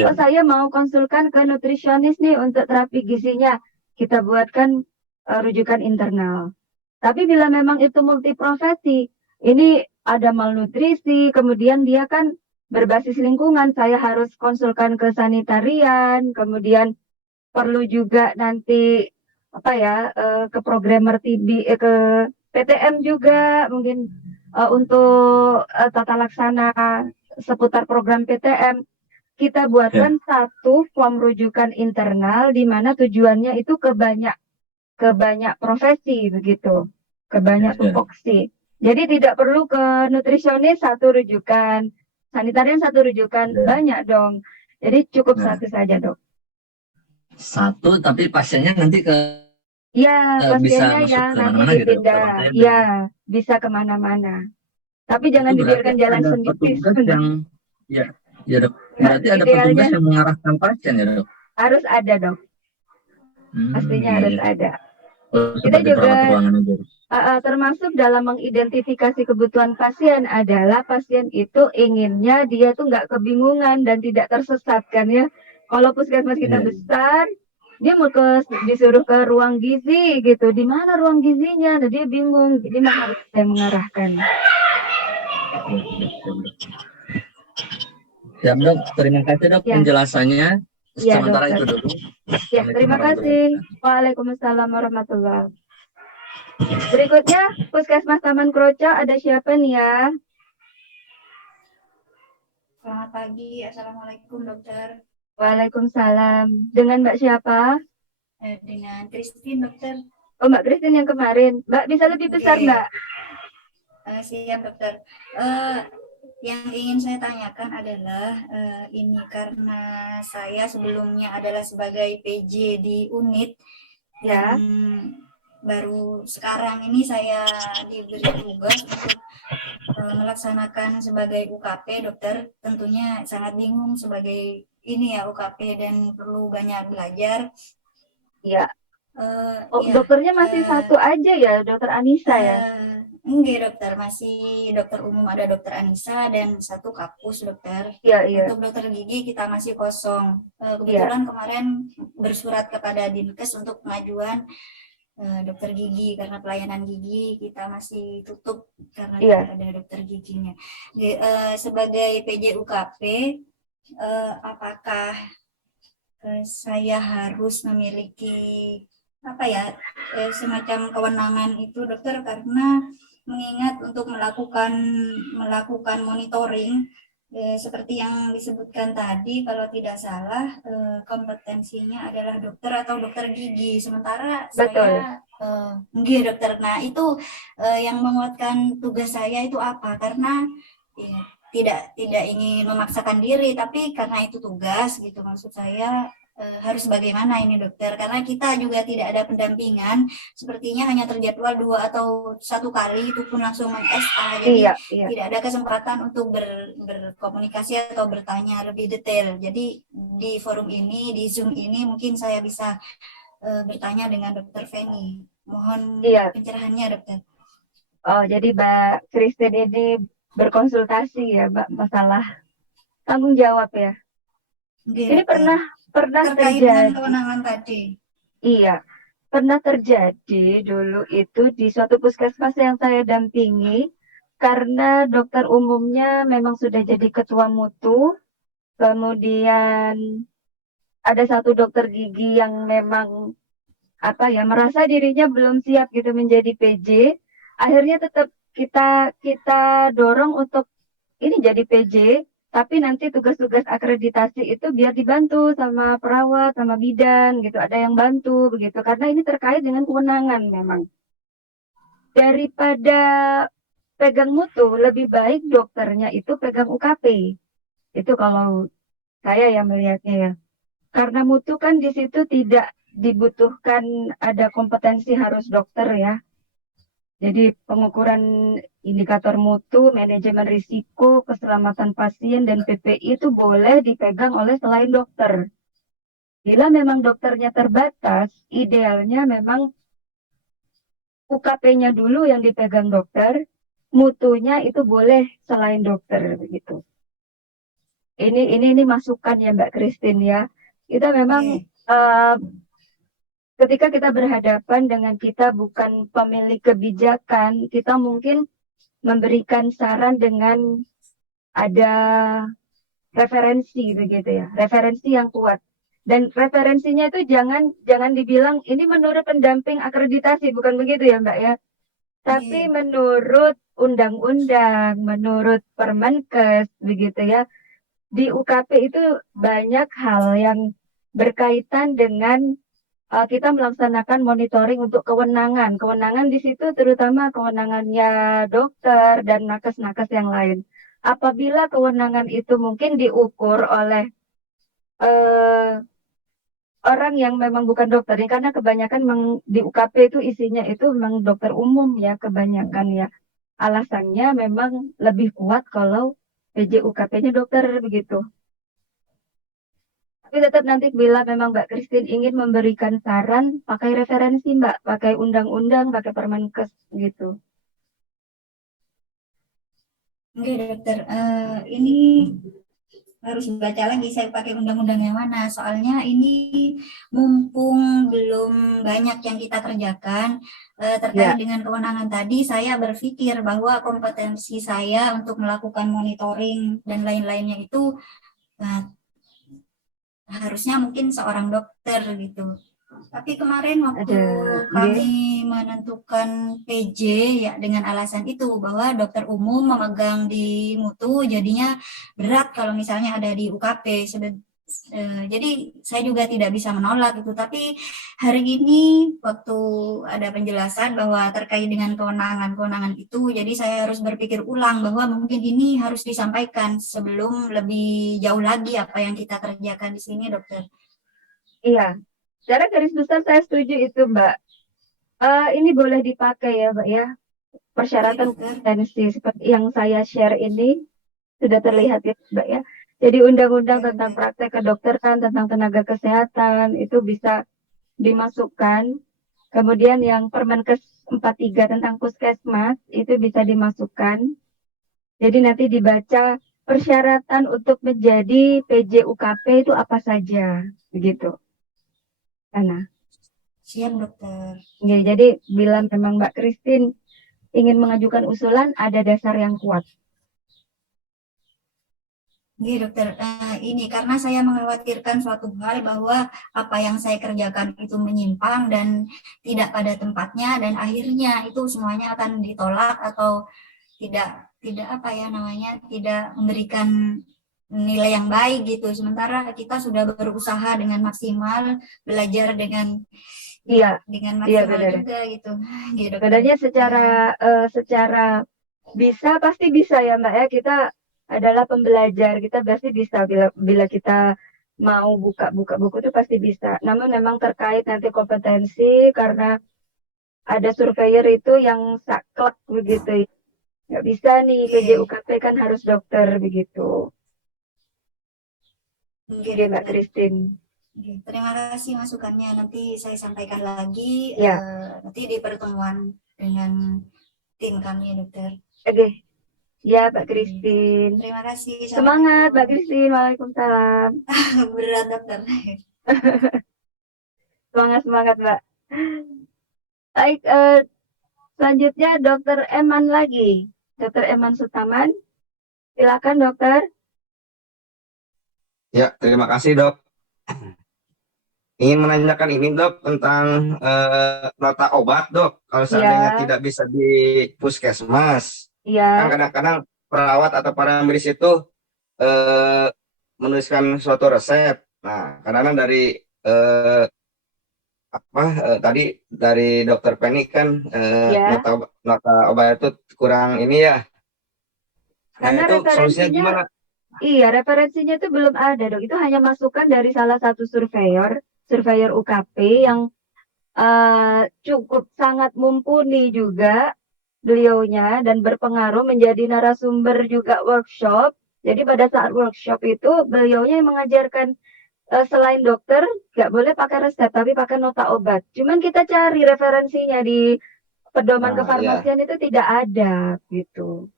Oh saya mau konsulkan ke nutrisionis nih untuk terapi gizinya. Kita buatkan rujukan internal. Tapi bila memang itu multiprofesi, ini ada malnutrisi, kemudian dia kan berbasis lingkungan, saya harus konsulkan ke sanitarian, kemudian perlu juga nanti apa ya ke programmer TB, ke PTM juga mungkin untuk tata laksana seputar program PTM. Kita buatkan satu form rujukan internal di mana tujuannya itu ke banyak profesi begitu, ke banyak tupoksi. Jadi tidak perlu ke nutrisionis satu rujukan, sanitarian satu rujukan, banyak dong. Jadi cukup satu saja, Dok. Satu, tapi pasiennya nanti Ya, bisa pasiennya masuk yang ke nanti mana-mana gitu, dipindah. ke Ya, bisa kemana-mana. Tapi jangan Itu berarti dibiarkan jalan ada sendiri. petugas yang ya dok. Ya, Berarti ada petugas idealnya yang mengarahkan pasien ya dok. harus ada, Dok. Pastinya Iya, harus iya. ada. Kita Seperti perawat juga ruangan aja. termasuk dalam mengidentifikasi kebutuhan pasien adalah pasien itu inginnya dia tuh nggak kebingungan dan tidak tersesat kan ya. Kalau puskesmas kita besar, dia mau disuruh ke ruang gizi gitu. Di mana ruang gizinya? Nah, dia bingung. Jadi harus saya mengarahkan. Siap dok, terima kasih dok penjelasannya. Iya, Sementara dokter. itu dulu. Ya, terima kasih. Waalaikumsalam warahmatullahi. Berikutnya, Puskesmas Taman Kroco, ada siapa nih ya? Selamat pagi, Assalamualaikum dokter. Waalaikumsalam. Dengan Mbak siapa? Dengan Christine dokter. Oh, Mbak Christine yang kemarin. Mbak bisa lebih besar, Mbak? Siap dokter. Yang ingin saya tanyakan adalah ini karena saya sebelumnya adalah sebagai PJ di unit ya. Baru sekarang ini saya diberi tugas untuk melaksanakan sebagai UKP dokter. Tentunya sangat bingung sebagai ini ya UKP dan perlu banyak belajar. Ya. Dokternya masih satu aja ya, dokter Anissa ya? Enggak dokter, masih dokter umum ada dokter Anissa dan satu kapus dokter. Iya. Untuk dokter gigi kita masih kosong. Kebetulan kemarin bersurat kepada Dinkes untuk pengajuan dokter gigi karena pelayanan gigi kita masih tutup karena tidak ada dokter giginya. Sebagai PJ UKP, apakah saya harus memiliki semacam kewenangan itu dokter, karena mengingat untuk melakukan monitoring seperti yang disebutkan tadi, kalau tidak salah kompetensinya adalah dokter atau dokter gigi, sementara saya enggak dokter. Nah itu yang menguatkan tugas saya itu apa? Karena tidak ingin memaksakan diri, tapi karena itu tugas gitu, maksud saya harus bagaimana ini dokter, karena kita juga tidak ada pendampingan, sepertinya hanya terjadwal 2 atau 1 kali, itu pun langsung meng-SA, jadi tidak ada kesempatan untuk berkomunikasi atau bertanya lebih detail. Jadi di forum ini, di Zoom ini mungkin saya bisa bertanya dengan dokter Feni. Mohon pencerahannya dokter. Oh, jadi Mbak Christine ini berkonsultasi ya Mbak masalah tanggung jawab ya. Ini pernah terkait dengan kewenangan tadi. Iya, pernah terjadi dulu itu di suatu puskesmas yang saya dampingi, karena dokter umumnya memang sudah jadi ketua mutu, kemudian ada satu dokter gigi yang memang merasa dirinya belum siap gitu menjadi PJ, akhirnya tetap kita dorong untuk ini jadi PJ. Tapi nanti tugas-tugas akreditasi itu biar dibantu sama perawat, sama bidan gitu. Ada yang bantu begitu. Karena ini terkait dengan kewenangan memang. Daripada pegang mutu, lebih baik dokternya itu pegang UKP. Itu kalau saya yang melihatnya ya. Karena mutu kan di situ tidak dibutuhkan ada kompetensi harus dokter ya. Jadi pengukuran indikator mutu, manajemen risiko, keselamatan pasien, dan PPI itu boleh dipegang oleh selain dokter. Bila memang dokternya terbatas, idealnya memang UKP-nya dulu yang dipegang dokter, mutunya itu boleh selain dokter begitu. Ini masukan ya Mbak Christine ya. Kita memang ketika kita berhadapan dengan kita bukan pemilik kebijakan, kita mungkin memberikan saran dengan ada referensi begitu ya, referensi yang kuat. Dan referensinya itu jangan dibilang ini menurut pendamping akreditasi, bukan begitu ya Mbak ya. Tapi menurut undang-undang, menurut Permenkes begitu ya. Di UKP itu banyak hal yang berkaitan dengan kita melaksanakan monitoring untuk kewenangan. Kewenangan di situ terutama kewenangannya dokter dan nakes-nakes yang lain. Apabila kewenangan itu mungkin diukur oleh orang yang memang bukan dokter, ya, karena kebanyakan di UKP itu isinya itu memang dokter umum ya kebanyakan ya. Alasannya memang lebih kuat kalau PJ UKP-nya dokter begitu. Tapi tetap nanti bila memang Mbak Christine ingin memberikan saran, pakai referensi Mbak, pakai undang-undang, pakai Permenkes gitu. Oke dokter, ini harus baca lagi saya pakai undang-undang yang mana. Soalnya ini mumpung belum banyak yang kita kerjakan terkait dengan kewenangan tadi, saya berpikir bahwa kompetensi saya untuk melakukan monitoring dan lain-lainnya itu harusnya mungkin seorang dokter gitu. Tapi kemarin waktu kami menentukan PJ ya dengan alasan itu bahwa dokter umum memegang di mutu jadinya berat kalau misalnya ada di UKP. Jadi saya juga tidak bisa menolak itu. Tapi hari ini waktu ada penjelasan bahwa terkait dengan kewenangan itu, jadi saya harus berpikir ulang bahwa mungkin ini harus disampaikan sebelum lebih jauh lagi apa yang kita kerjakan di sini, dokter. Iya. Secara garis besar saya setuju itu Mbak. Ini boleh dipakai ya Mbak ya. Persyaratan kompetensi seperti yang saya share ini sudah terlihat ya Mbak ya. Jadi undang-undang tentang praktek kedokteran, tentang tenaga kesehatan itu bisa dimasukkan. Kemudian yang Permenkes 43 tentang puskesmas itu bisa dimasukkan. Jadi nanti dibaca persyaratan untuk menjadi PJ UKP itu apa saja begitu. Karena siap dokter. Ya, jadi bila memang Mbak Christine ingin mengajukan usulan, ada dasar yang kuat. Oke dokter, ini karena saya mengkhawatirkan suatu hal bahwa apa yang saya kerjakan itu menyimpang dan tidak pada tempatnya dan akhirnya itu semuanya akan ditolak atau tidak apa ya namanya, tidak memberikan nilai yang baik gitu. Sementara kita sudah berusaha dengan maksimal, belajar dengan maksimal juga gitu. Sebenarnya secara bisa pasti bisa ya Mbak ya, kita adalah pembelajar, kita pasti bisa bila kita mau buka buku itu pasti bisa. Namun memang terkait nanti kompetensi karena ada surveyor itu yang saklek begitu. Nggak bisa nih PJ UKP kan harus dokter begitu. Oke Mbak Christine. Terima kasih masukannya. Nanti saya sampaikan lagi nanti di pertemuan dengan tim kami dokter. Oke. Ya Mbak Christine. Terima kasih. Semangat Mbak Christine. Waalaikumsalam. Berat dokter. Semangat Mbak. Baik, selanjutnya Dokter Eman lagi. Dokter Eman Sutaman. Silakan dokter. Ya, terima kasih dok. Ingin menanyakan ini dok tentang nota obat dok. Kalau seandainya tidak bisa di puskesmas, kan kadang-kadang perawat atau para medis itu menuliskan suatu resep. Nah, kadang-kadang dari tadi dari dokter Penny kan nota obat itu kurang ini ya. Karena itu solusinya gimana? Iya, referensinya itu belum ada dok. Itu hanya masukan dari salah satu surveyor UKP yang cukup sangat mumpuni juga beliaunya dan berpengaruh menjadi narasumber juga workshop. Jadi pada saat workshop itu beliaunya yang mengajarkan selain dokter nggak boleh pakai resep tapi pakai nota obat. Cuman kita cari referensinya di pedoman kefarmasian itu tidak ada gitu.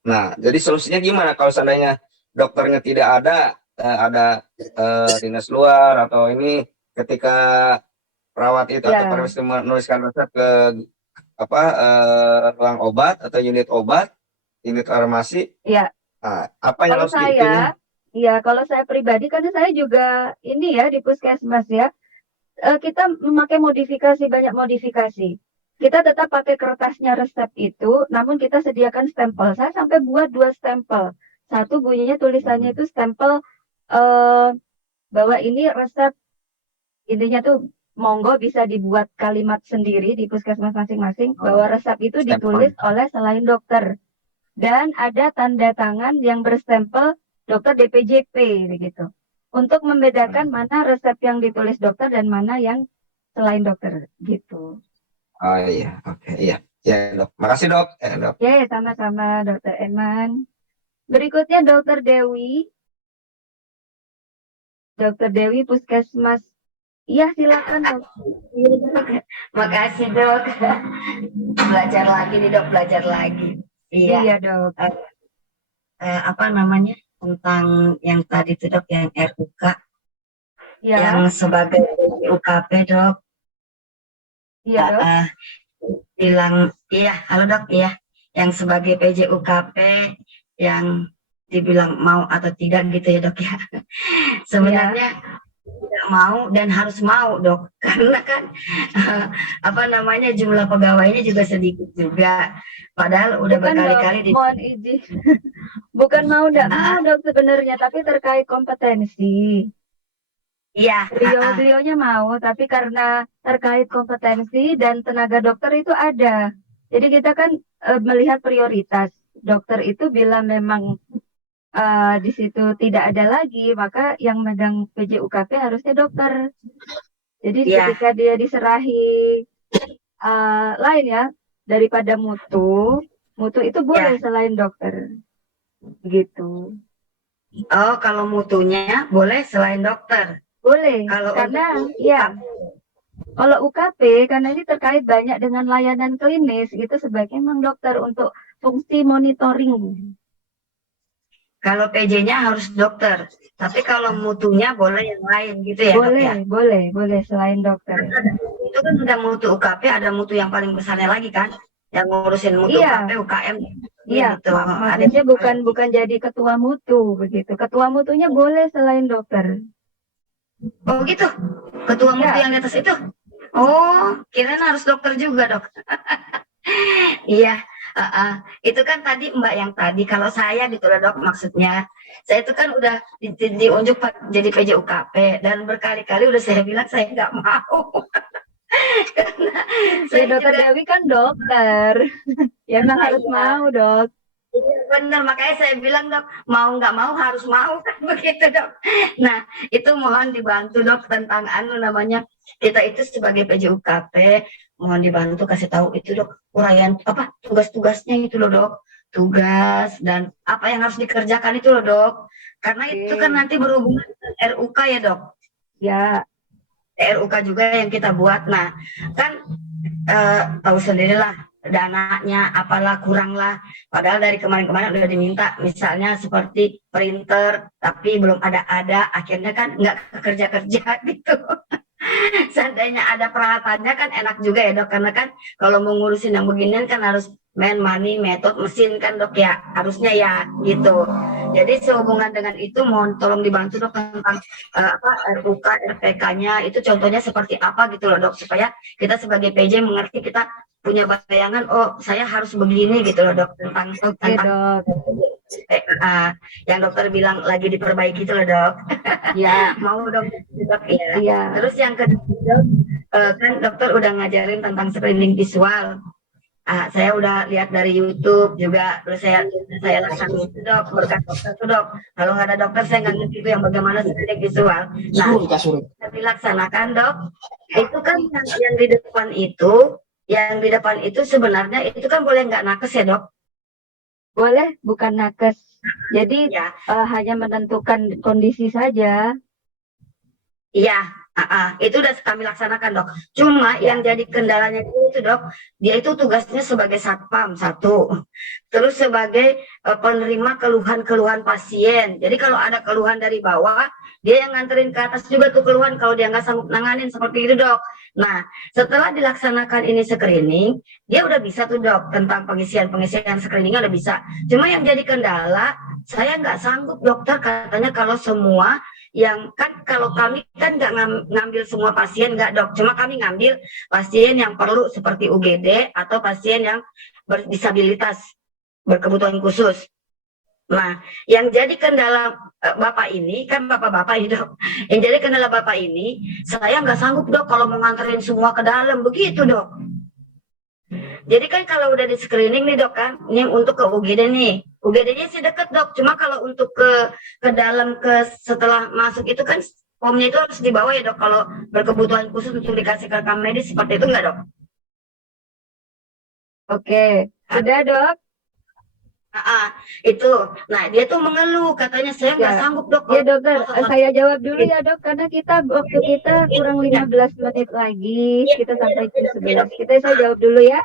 Nah, jadi solusinya gimana kalau seandainya dokternya tidak ada, ada dinas luar atau ini ketika perawat itu atau perawat menuliskan resep ke ruang obat atau unit farmasi, Apa yang Kalau harus dipilih? saya, ya kalau saya pribadi karena saya juga ini ya di puskesmas ya, kita memakai modifikasi, banyak modifikasi. Kita tetap pakai kertasnya resep itu, namun kita sediakan stempel. Saya sampai buat 2 stempel. Satu bunyinya tulisannya itu stempel bahwa ini resep, intinya tuh monggo bisa dibuat kalimat sendiri di puskesmas masing-masing bahwa resep itu ditulis oleh selain dokter. Dan ada tanda tangan yang berstempel dokter DPJP begitu. Untuk membedakan mana resep yang ditulis dokter dan mana yang selain dokter gitu. Oh iya, oke, iya. Ya, Dok. Makasih, Dok. Dok. Oke, sama-sama Dokter Eman. Berikutnya Dokter Dewi. Dokter Dewi Puskesmas. Iya, silakan, Dok. Makasih, Dok. Belajar lagi nih, Dok, belajar lagi. Iya, Dok. Apa namanya? Tentang yang tadi tuh, Dok, yang RUK. Ya. Yang sebagai UKP, Dok. Iya, Dok. Bilang, iya, halo Dok, iya. Yang sebagai PJ UKP yang dibilang mau atau tidak gitu ya, Dok ya. Sebenarnya tidak mau dan harus mau, Dok. Karena kan apa namanya jumlah pegawainya juga sedikit juga. Padahal udah berkali-kali mohon izin. Bukan mau enggak mau, Dok, sebenarnya, tapi terkait kompetensi. Iya, Beliau-beliaunya mau, tapi karena terkait kompetensi dan tenaga dokter itu ada. Jadi kita kan melihat prioritas. Dokter itu bila memang di situ tidak ada lagi, maka yang megang PJ UKP harusnya dokter. Jadi ketika dia diserahi lain ya, daripada mutu itu boleh selain dokter. Gitu. Oh, kalau mutunya boleh selain dokter. Boleh, kalau karena ya kalau UKP karena ini terkait banyak dengan layanan klinis itu sebaiknya memang dokter untuk fungsi monitoring. Kalau PJ-nya harus dokter, tapi kalau mutunya boleh yang lain gitu ya, boleh, Dok ya? boleh selain dokter. Itu kan ada mutu UKP, ada mutu yang paling besarnya lagi kan, yang ngurusin mutu UKP, UKM. Iya, gitu. maksudnya bukan jadi ketua mutu begitu. Ketua mutunya boleh selain dokter. Oh gitu, ketua mutu yang di atas itu. Oh, kirain harus dokter juga, Dok. Iya, itu kan tadi Mbak yang tadi. Kalau saya gitu loh, Dok, maksudnya saya itu kan udah diunjuk jadi PJ UKP dan berkali-kali udah saya bilang saya nggak mau. Karena Dokter Dewi kan dokter, ya memang harus mau, Dok. Iya benar, makanya saya bilang Dok, mau nggak mau harus mau kan begitu Dok. Nah itu mohon dibantu Dok tentang namanya kita itu sebagai PJ UKP mohon dibantu kasih tahu itu Dok uraian apa tugas-tugasnya itu loh Dok, tugas dan apa yang harus dikerjakan itu loh Dok, karena itu kan nanti berhubungan dengan RUK ya Dok. Ya. RUK juga yang kita buat. Nah kan tahu sendirilah dananya apalah kurang lah, padahal dari kemarin-kemarin udah diminta misalnya seperti printer tapi belum ada akhirnya kan nggak kerja gitu. Seandainya ada peralatannya kan enak juga ya Dok, karena kan kalau mau ngurusin yang beginian kan harus money, method, mesin kan Dok ya, harusnya ya gitu. Jadi sehubungan dengan itu mohon tolong dibantu Dok tentang RUK, RPK-nya itu contohnya seperti apa gitu loh Dok, supaya kita sebagai PJ mengerti, kita punya bayangan oh saya harus begini gitu loh Dok tentang yang dokter bilang lagi diperbaiki itu loh Dok. Ya. Mau Dok ya. Iya. Terus yang kedua kan dokter udah ngajarin tentang screening visual. Saya udah lihat dari YouTube juga, terus saya laksanakan itu Dok, berkat dokter itu Dok. Kalau nggak ada dokter saya nggak ngerti itu yang bagaimana screening visual. Nah, kita dilaksanakan Dok. Itu kan yang di depan itu sebenarnya itu kan boleh nggak nakes ya Dok? Boleh, bukan nakes. Jadi hanya menentukan kondisi saja. Iya, itu udah kami laksanakan Dok. Cuma yang jadi kendalanya itu Dok, dia itu tugasnya sebagai satpam satu, terus sebagai penerima keluhan-keluhan pasien. Jadi kalau ada keluhan dari bawah, dia yang nganterin ke atas juga tuh keluhan kalau dia nggak sanggup nanganin seperti itu Dok. Nah, setelah dilaksanakan ini screening, dia udah bisa tuh Dok tentang pengisian screeningnya udah bisa. Cuma yang jadi kendala saya nggak sanggup dokter, katanya kalau semua yang kan, kalau kami kan nggak ngambil semua pasien, nggak dok, cuma kami ngambil pasien yang perlu seperti UGD atau pasien yang berdisabilitas, berkebutuhan khusus. Nah, yang jadi kendala Bapak ini, kan Bapak-Bapak ini dok, yang jadi kendala Bapak ini, saya nggak sanggup dok kalau mau nganterin semua ke dalam, begitu dok. Jadi kan kalau udah di screening nih dok kan, ini untuk ke UGD nih, UGD-nya sih deket dok, cuma kalau untuk ke dalam, ke setelah masuk itu kan formnya itu harus dibawa ya dok, kalau berkebutuhan khusus untuk dikasih ke rekam medis, seperti itu nggak dok? Oke, sudah dok? Itu. Nah, dia tuh mengeluh, katanya saya nggak sanggup dok. Ya dokter, saya jawab dulu ya dok, karena waktu kita kurang 15 menit lagi, kita sampai jam 11. Saya jawab dulu ya.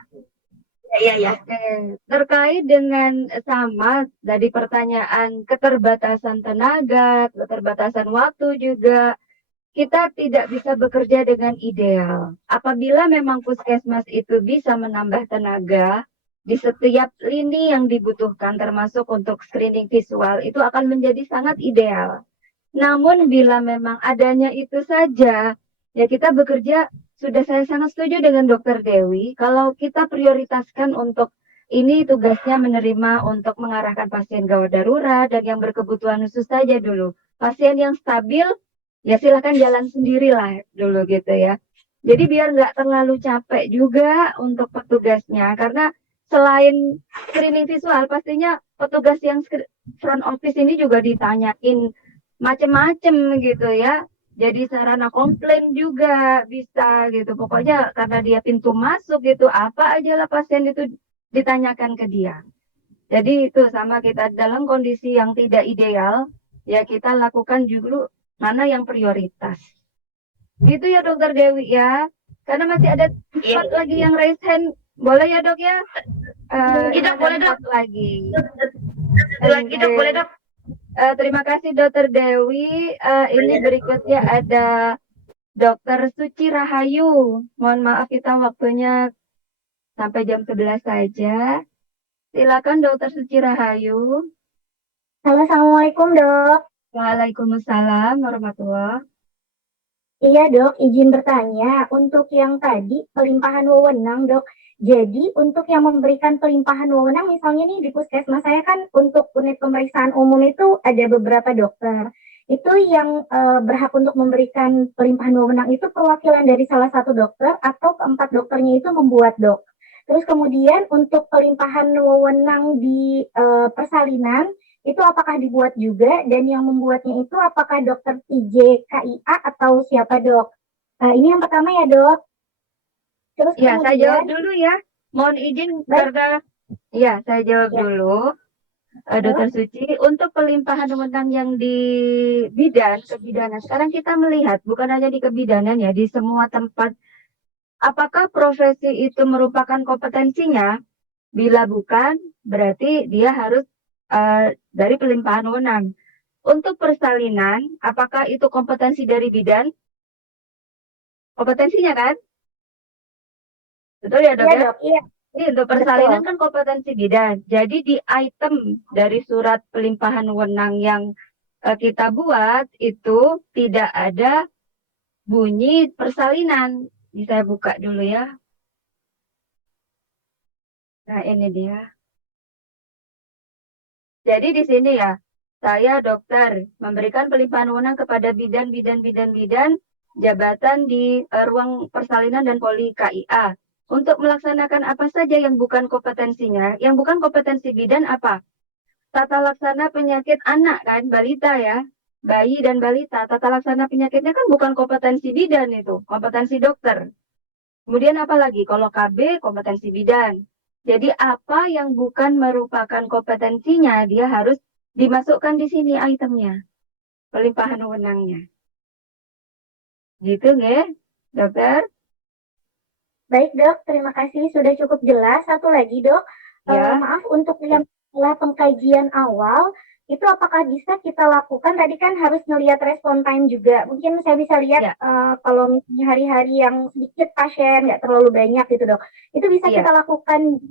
Iya. Oke, terkait dengan sama dari pertanyaan keterbatasan tenaga, keterbatasan waktu juga, kita tidak bisa bekerja dengan ideal. Apabila memang puskesmas itu bisa menambah tenaga di setiap lini yang dibutuhkan, termasuk untuk screening visual, itu akan menjadi sangat ideal. Namun bila memang adanya itu saja, ya kita bekerja, sudah saya sangat setuju dengan Dokter Dewi, kalau kita prioritaskan untuk ini tugasnya menerima untuk mengarahkan pasien gawat darurat dan yang berkebutuhan khusus saja dulu. Pasien yang stabil, ya silahkan jalan sendirilah dulu gitu ya. Jadi biar nggak terlalu capek juga untuk petugasnya, karena selain screening visual, pastinya petugas yang front office ini juga ditanyain macem-macem gitu ya. Jadi sarana komplain juga bisa gitu. Pokoknya karena dia pintu masuk gitu, apa aja lah pasien itu ditanyakan ke dia. Jadi itu sama kita dalam kondisi yang tidak ideal, ya kita lakukan dulu mana yang prioritas. Gitu ya Dokter Dewi ya. Karena masih ada 4 lagi yang raise hand. Boleh ya dok ya? Tidak boleh dok. Lagi Dok, boleh dok. Terima kasih Dokter Dewi. Ini berikutnya ada Dokter Suci Rahayu. Mohon maaf kita waktunya sampai jam 11 saja. Silakan Dokter Suci Rahayu. Halo, assalamualaikum dok. Waalaikumsalam warahmatullahi. Iya dok, izin bertanya untuk yang tadi pelimpahan wewenang dok. Jadi untuk yang memberikan pelimpahan wewenang, misalnya nih di puskesmas saya kan untuk unit pemeriksaan umum itu ada beberapa dokter. Itu yang berhak untuk memberikan pelimpahan wewenang itu perwakilan dari salah satu dokter atau keempat dokternya itu membuat dok. Terus kemudian untuk pelimpahan wewenang di persalinan itu apakah dibuat juga, dan yang membuatnya itu apakah dokter TJ KIA atau siapa dok? Ini yang pertama ya dok. Terus ya, kemudian, saya jawab dulu ya. Mohon izin karena ya saya jawab dulu. Dokter Suci, untuk pelimpahan wewenang yang di kebidanan, sekarang kita melihat bukan hanya di kebidanan ya, di semua tempat. Apakah profesi itu merupakan kompetensinya? Bila bukan, berarti dia harus dari pelimpahan wewenang. Untuk persalinan, apakah itu kompetensi dari bidan? Kompetensinya kan? Betul ya dok? Iya dok, iya. Ini untuk persalinan kan kompetensi bidan. Jadi di item dari surat pelimpahan wewenang yang kita buat itu tidak ada bunyi persalinan. Ini saya buka dulu ya. Nah ini dia. Jadi di sini ya, saya dokter memberikan pelimpahan wewenang kepada bidan jabatan di ruang persalinan dan poli KIA. Untuk melaksanakan apa saja yang bukan kompetensinya, yang bukan kompetensi bidan apa? Tata laksana penyakit anak kan, balita ya, bayi dan balita. Tata laksana penyakitnya kan bukan kompetensi bidan itu, kompetensi dokter. Kemudian apa lagi? Kalau KB, kompetensi bidan. Jadi apa yang bukan merupakan kompetensinya, dia harus dimasukkan di sini itemnya, pelimpahan wewenangnya. Gitu nggih, dokter? Baik dok, terima kasih sudah cukup jelas. Satu lagi dok, maaf untuk yang setelah pengkajian awal, itu apakah bisa kita lakukan, tadi kan harus melihat respon time juga. Mungkin saya bisa lihat kalau misalnya hari-hari yang sedikit pasien, nggak terlalu banyak gitu dok. Itu bisa kita lakukan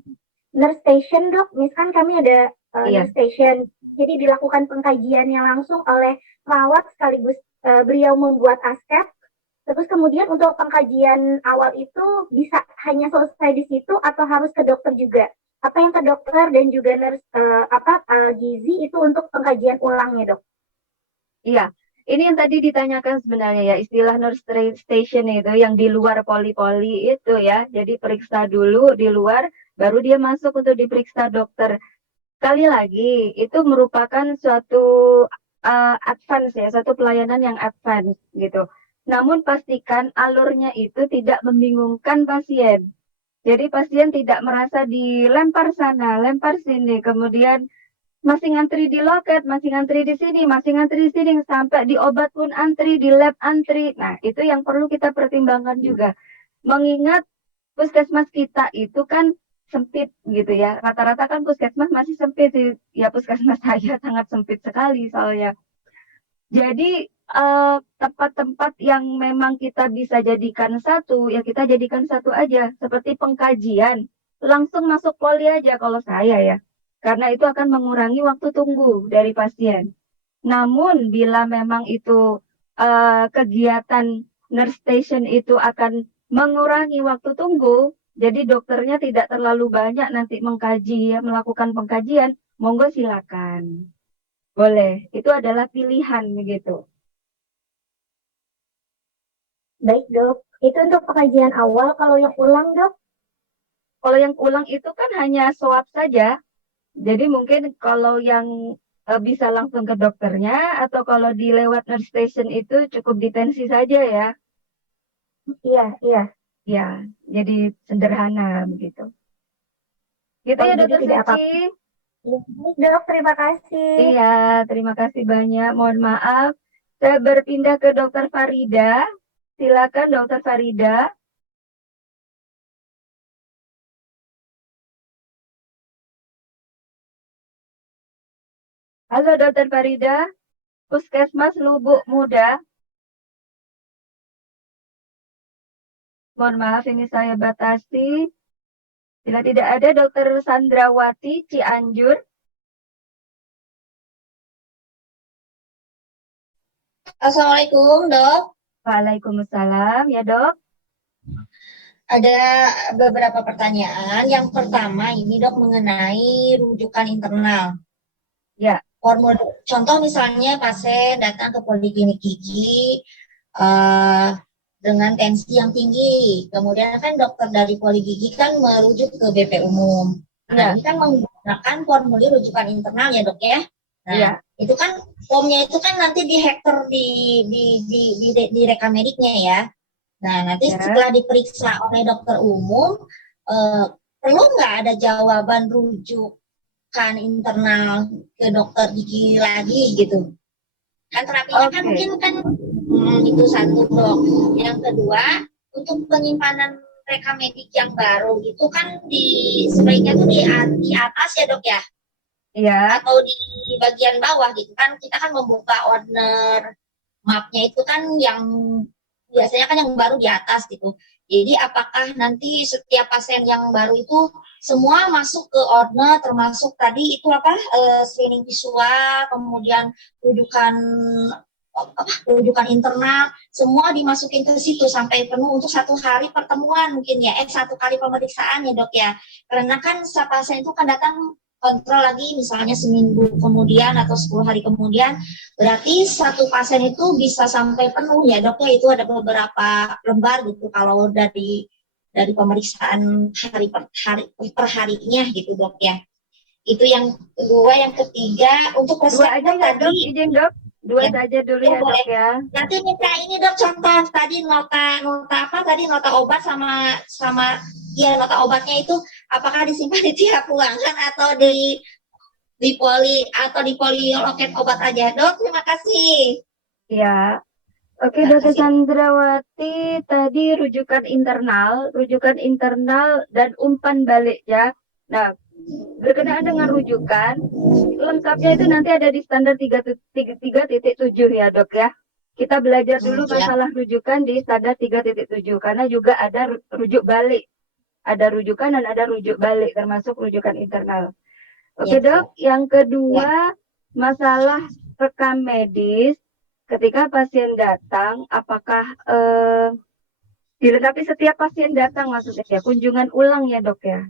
nurse station dok, misalkan kami ada nurse station. Jadi dilakukan pengkajiannya langsung oleh perawat sekaligus beliau membuat askep. Terus kemudian untuk pengkajian awal itu bisa hanya selesai di situ atau harus ke dokter juga? Apa yang ke dokter dan juga nurse gizi itu untuk pengkajian ulangnya, Dok? Iya, ini yang tadi ditanyakan sebenarnya ya, istilah nurse station itu yang di luar poli-poli itu ya. Jadi periksa dulu di luar, baru dia masuk untuk diperiksa dokter. Sekali lagi, itu merupakan suatu advance ya, suatu pelayanan yang advance gitu. Namun pastikan alurnya itu tidak membingungkan pasien. Jadi pasien tidak merasa dilempar sana, lempar sini, kemudian masih ngantri di loket, masih ngantri di sini, masih ngantri di sini, sampai di obat pun antri, di lab antri. Nah, itu yang perlu kita pertimbangkan juga. Mengingat puskesmas kita itu kan sempit gitu ya. Rata-rata kan puskesmas masih sempit sih. Ya puskesmas saya sangat sempit sekali soalnya. Jadi tempat-tempat yang memang kita bisa jadikan satu, ya kita jadikan satu aja. Seperti pengkajian, langsung masuk poli aja kalau saya ya. Karena itu akan mengurangi waktu tunggu dari pasien. Namun bila memang itu kegiatan nurse station itu akan mengurangi waktu tunggu, jadi dokternya tidak terlalu banyak nanti mengkaji, ya, melakukan pengkajian, monggo silakan. Boleh, itu adalah pilihan begitu. Baik, Dok. Itu untuk pengajian awal. Kalau yang ulang, Dok? Kalau yang ulang itu kan hanya swab saja. Jadi mungkin kalau yang bisa langsung ke dokternya, atau kalau di lewat nurse station itu cukup detensi saja ya. Iya, iya. Ya, jadi sederhana begitu. Gitu ya, Dokter Suci. Dok, terima kasih. Iya, terima kasih banyak. Mohon maaf. Saya berpindah ke Dokter Farida. Silakan Dokter Farida. Halo Dokter Farida, Puskesmas Lubuk Muda. Mohon maaf, ini saya batasi. Bila tidak ada, Dokter Sandrawati Cianjur. Assalamualaikum, Dok. Waalaikumsalam, ya Dok. Ada beberapa pertanyaan. Yang pertama ini, Dok, mengenai rujukan internal. Ya. Contoh misalnya pasien datang ke poliklinik gigi dengan tensi yang tinggi. Kemudian kan dokter dari poli gigi kan merujuk ke BP umum. Nah, ini kan menggunakan formulir rujukan internal ya, Dok ya. Nah, itu kan formnya itu kan nanti di hektar di rekamediknya ya. Nah, nanti setelah diperiksa oleh dokter umum, perlu nggak ada jawaban rujukan internal ke dokter gigi lagi gitu? Kan terapinya kan mungkin kan itu satu, Dok. Yang kedua, untuk penyimpanan rekamedik yang baru itu kan sebaiknya tuh di atas ya, Dok ya? Iya. Atau di bagian bawah gitu kan, kita kan membuka order mapnya itu kan yang biasanya kan yang baru di atas gitu. Jadi apakah nanti setiap pasien yang baru itu semua masuk ke order, termasuk tadi itu screening visual, kemudian rujukan internal, semua dimasukin ke situ sampai penuh untuk satu hari pertemuan mungkin ya, satu kali pemeriksaan ya, Dok ya. Karena kan pasien itu kan datang kontrol lagi misalnya seminggu kemudian atau 10 hari kemudian, berarti satu pasien itu bisa sampai penuh ya, Dok ya. Itu ada beberapa lembar gitu kalau dari pemeriksaan hari per harinya gitu, Dok ya. Itu yang kedua. Yang ketiga, untuk persiapan tadi, Dok, izin Dok, dua saja dulu ya, Dok ya. Nanti minta ini, Dok, contoh tadi nota obat sama nota obatnya itu apakah disimpan di tiap ruangan atau di poli loket obat aja, Dok. Terima kasih. Ya. Oke, Dokter Sandrawati, tadi rujukan internal dan umpan balik ya. Nah, berkenaan dengan rujukan, lengkapnya itu nanti ada di standar 3.7 ya, Dok ya. Kita belajar dulu masalah rujukan di standar 3.7 karena juga ada rujuk balik. Ada rujukan dan ada rujuk balik termasuk rujukan internal. Oke, Dok, yang kedua masalah rekam medis ketika pasien datang, apakah dilengkapi setiap pasien datang maksudnya ya, kunjungan ulang ya dok ya?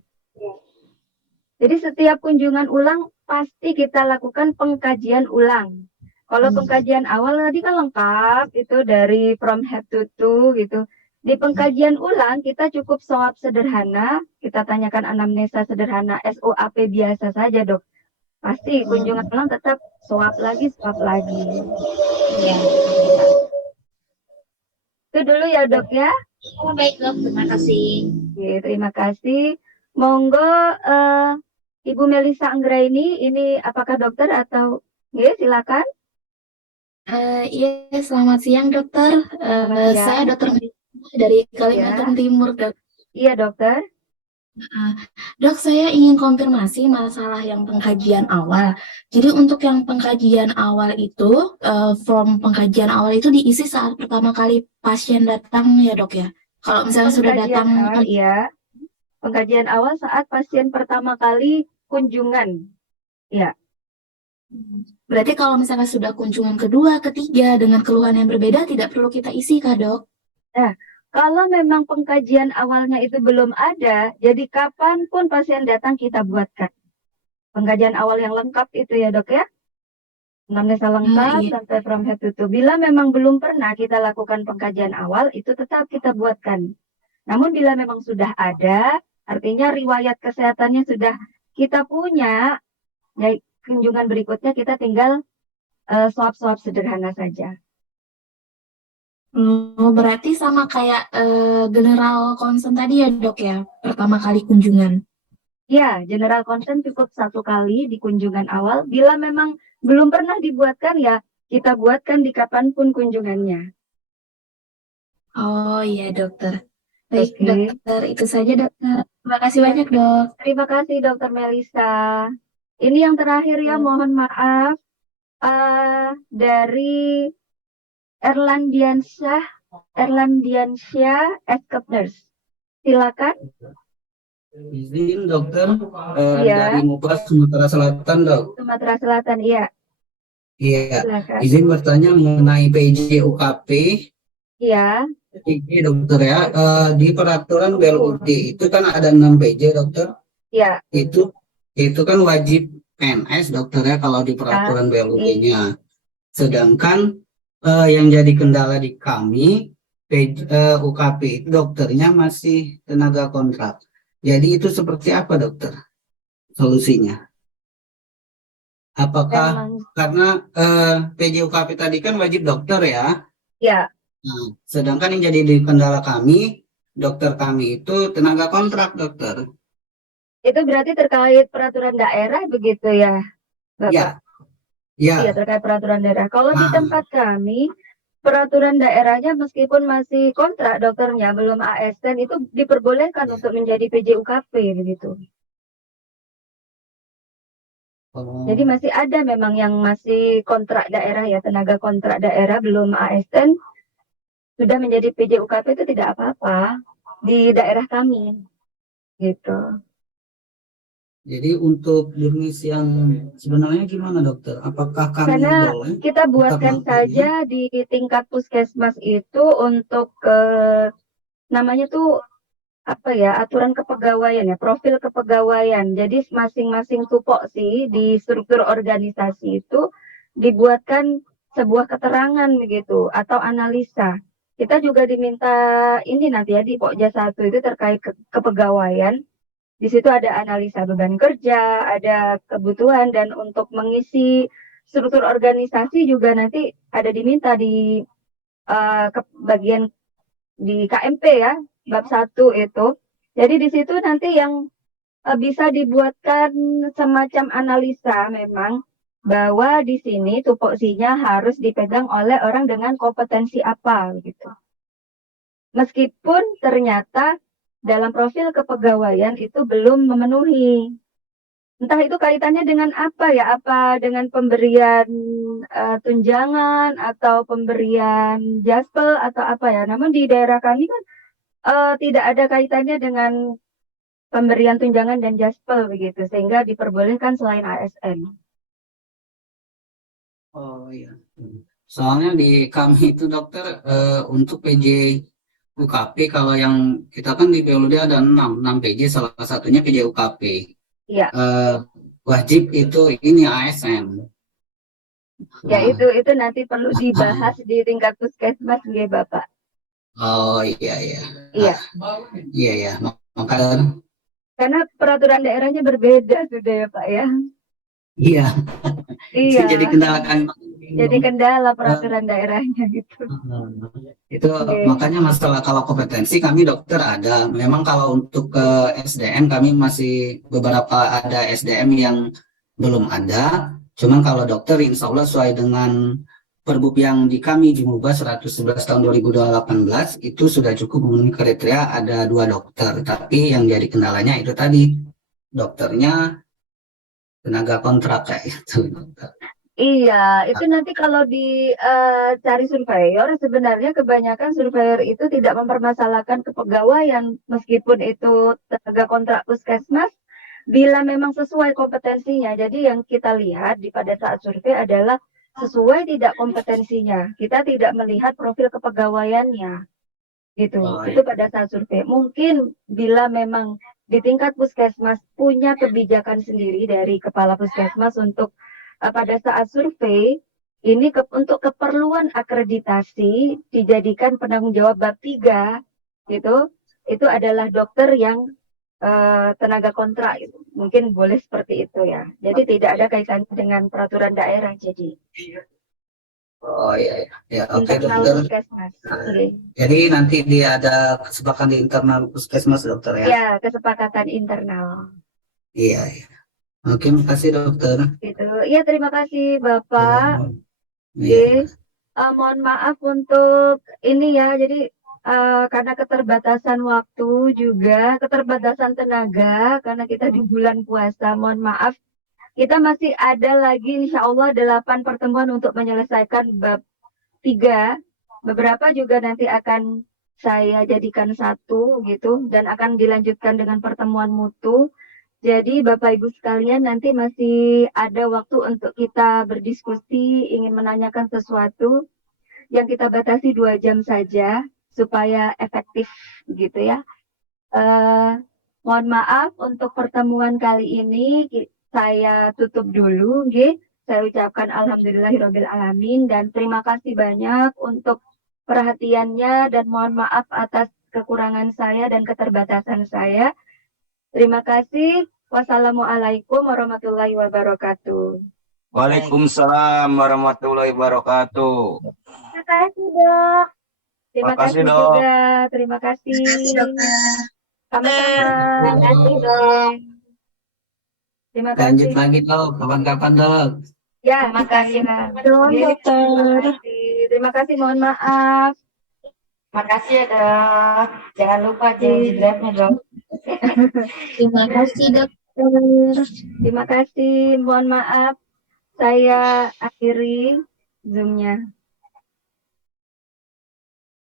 Jadi setiap kunjungan ulang pasti kita lakukan pengkajian ulang. Kalau pengkajian awal tadi kan lengkap, itu dari from head to toe gitu. Di pengkajian ulang kita cukup swab sederhana, kita tanyakan anamnesa sederhana, SOAP biasa saja dok. Pasti kunjungan ulang tetap swab lagi, swab lagi. Ya. Itu dulu ya dok ya. Oh, baik dok, terima kasih. Oke, terima kasih. Monggo Ibu Melisa Anggraini, ini apakah dokter atau ya silakan. Iya, selamat siang dokter. Saya dokter Melisa dari Kalimantan Timur, dok. Iya dokter. Dok, saya ingin konfirmasi masalah yang pengkajian awal. Jadi untuk yang pengkajian awal itu, form pengkajian awal itu diisi saat pertama kali pasien datang ya dok ya? Kalau misalnya sudah datang, iya. Pengkajian awal saat pasien pertama kali kunjungan, ya. Berarti kalau misalnya sudah kunjungan kedua, ketiga dengan keluhan yang berbeda, tidak perlu kita isi kah dok? Nah, kalau memang pengkajian awalnya itu belum ada, jadi kapanpun pasien datang kita buatkan. Pengkajian awal yang lengkap itu ya dok ya. Anamnesa lengkap sampai from head to toe. Bila memang belum pernah kita lakukan pengkajian awal, itu tetap kita buatkan. Namun bila memang sudah ada, artinya riwayat kesehatannya sudah kita punya, ya kunjungan berikutnya kita tinggal swab-swab sederhana saja. Berarti sama kayak general concern tadi ya dok ya, pertama kali kunjungan. Ya, general concern cukup satu kali di kunjungan awal. Bila memang belum pernah dibuatkan ya, kita buatkan di kapanpun kunjungannya. Oh iya dokter. Baik dokter, itu saja dokter. Terima kasih banyak dok. Terima kasih dokter Melisa. Ini yang terakhir ya, mohon maaf. Dari Erlandiansyah Eskepners. Silakan. Izin dokter, dari Mubas Sumatera Selatan dok. Sumatera Selatan, iya. Iya, izin bertanya mengenai PJ UKP. Iya. Ini dokter ya, di peraturan BLUD itu kan ada 6 PJ dokter. Iya. Itu kan wajib PNS dokter ya kalau di peraturan BLUD-nya. Sedangkan yang jadi kendala di kami UKP itu dokternya masih tenaga kontrak. Jadi itu seperti apa dokter solusinya? Apakah karena PJ UKP tadi kan wajib dokter ya? Ya. Nah, sedangkan yang jadi di kendala kami, dokter kami itu tenaga kontrak dokter. Itu berarti terkait peraturan daerah begitu ya, Bapak? Ya. Ya. Iya, terkait peraturan daerah. Kalau di tempat kami, peraturan daerahnya meskipun masih kontrak dokternya, belum ASN, itu diperbolehkan untuk menjadi PJ UKP begitu. Jadi masih ada memang yang masih kontrak daerah ya, tenaga kontrak daerah belum ASN, sudah menjadi PJ UKP itu tidak apa-apa di daerah kami, gitu. Jadi untuk jenis yang sebenarnya gimana dokter? Apakah kami Karena boleh? kita buatkan saja di tingkat puskesmas itu untuk namanya tuh apa ya, aturan kepegawaian ya, profil kepegawaian. Jadi masing-masing tupoksi di struktur organisasi itu dibuatkan sebuah keterangan begitu atau analisa. Kita juga diminta ini nanti ya di Pokja 1 itu terkait kepegawaian. Di situ ada analisa beban kerja, ada kebutuhan, dan untuk mengisi struktur organisasi juga nanti ada diminta di bagian di KMP ya, bab 1 itu. Jadi di situ nanti yang bisa dibuatkan semacam analisa memang bahwa di sini tupoksinya harus dipegang oleh orang dengan kompetensi apa gitu. Meskipun ternyata dalam profil kepegawaian itu belum memenuhi. Entah itu kaitannya dengan apa ya, apa dengan pemberian tunjangan atau pemberian jaspel atau apa ya. Namun di daerah kami kan tidak ada kaitannya dengan pemberian tunjangan dan jaspel begitu, sehingga diperbolehkan selain ASN. Oh iya. Soalnya di kami itu dokter untuk PJ UKP kalau yang kita kan di biologi ada 6 PJ, salah satunya PJ UKP. Iya. Wajib itu ini ASN. Ya itu nanti perlu dibahas di tingkat puskesmas nggih Bapak. Oh iya iya. Iya. Iya ya. Makanya Karena peraturan daerahnya berbeda sudah ya Pak ya. iya. Iya. Jadi kendala kan. Jadi kendala peraturan daerahnya gitu. Itu makanya masalah kalau kompetensi kami dokter ada. Memang kalau untuk ke SDM kami masih beberapa ada SDM yang belum ada. Cuman kalau dokter insya Allah sesuai dengan Perbup yang di kami di MUBA 111 tahun 2018 itu sudah cukup memenuhi kriteria ada 2 dokter. Tapi yang jadi kendalanya itu tadi dokternya tenaga kontrak kayak itu dokter. Iya, itu nanti kalau dicari surveyor, sebenarnya kebanyakan surveyor itu tidak mempermasalahkan kepegawaian, meskipun itu tenaga kontrak puskesmas, bila memang sesuai kompetensinya. Jadi yang kita lihat pada saat survei adalah sesuai tidak kompetensinya. Kita tidak melihat profil kepegawaiannya, gitu. Itu pada saat survei. Mungkin bila memang di tingkat puskesmas punya kebijakan sendiri dari kepala puskesmas untuk pada saat survei ini untuk keperluan akreditasi dijadikan penanggung jawab bab 3 gitu, itu adalah dokter yang tenaga kontrak gitu. Mungkin boleh seperti itu ya. Jadi tidak ada kaitannya dengan peraturan daerah jadi. Oh iya, ya oke Internal dokter. puskesmas. Okay. Jadi nanti dia ada kesepakatan di internal puskesmas dokter ya? Ya, kesepakatan internal. Iya, iya. Oke, makasih dokter. Gitu. Ya, terima kasih Bapak. Iya. Mohon maaf untuk ini ya, jadi karena keterbatasan waktu juga, keterbatasan tenaga, karena kita di bulan puasa, mohon maaf. Kita masih ada lagi insya Allah 8 pertemuan untuk menyelesaikan bab 3. Beberapa juga nanti akan saya jadikan 1 gitu, dan akan dilanjutkan dengan pertemuan mutu. Jadi Bapak Ibu sekalian nanti masih ada waktu untuk kita berdiskusi, ingin menanyakan sesuatu yang kita batasi 2 jam saja supaya efektif gitu ya. Mohon maaf untuk pertemuan kali ini saya tutup dulu, nggih. Saya ucapkan alhamdulillahirabbil alamin dan terima kasih banyak untuk perhatiannya dan mohon maaf atas kekurangan saya dan keterbatasan saya. Terima kasih. Wassalamualaikum warahmatullahi wabarakatuh. Waalaikumsalam warahmatullahi wabarakatuh. Terima kasih, Dok. Terima kasih juga. Terima kasih. Sama-sama. Terima kasih, Dok. Terima kasih. Lanjut lagi dok, kapan-kapan dok. Ya, Terima kasih, dokter. Terima kasih, mohon maaf. Makasih ya dok. Jangan lupa janji drive-nya dok. Terima kasih dokter. Terima kasih, mohon maaf. Saya akhiri Zoom-nya.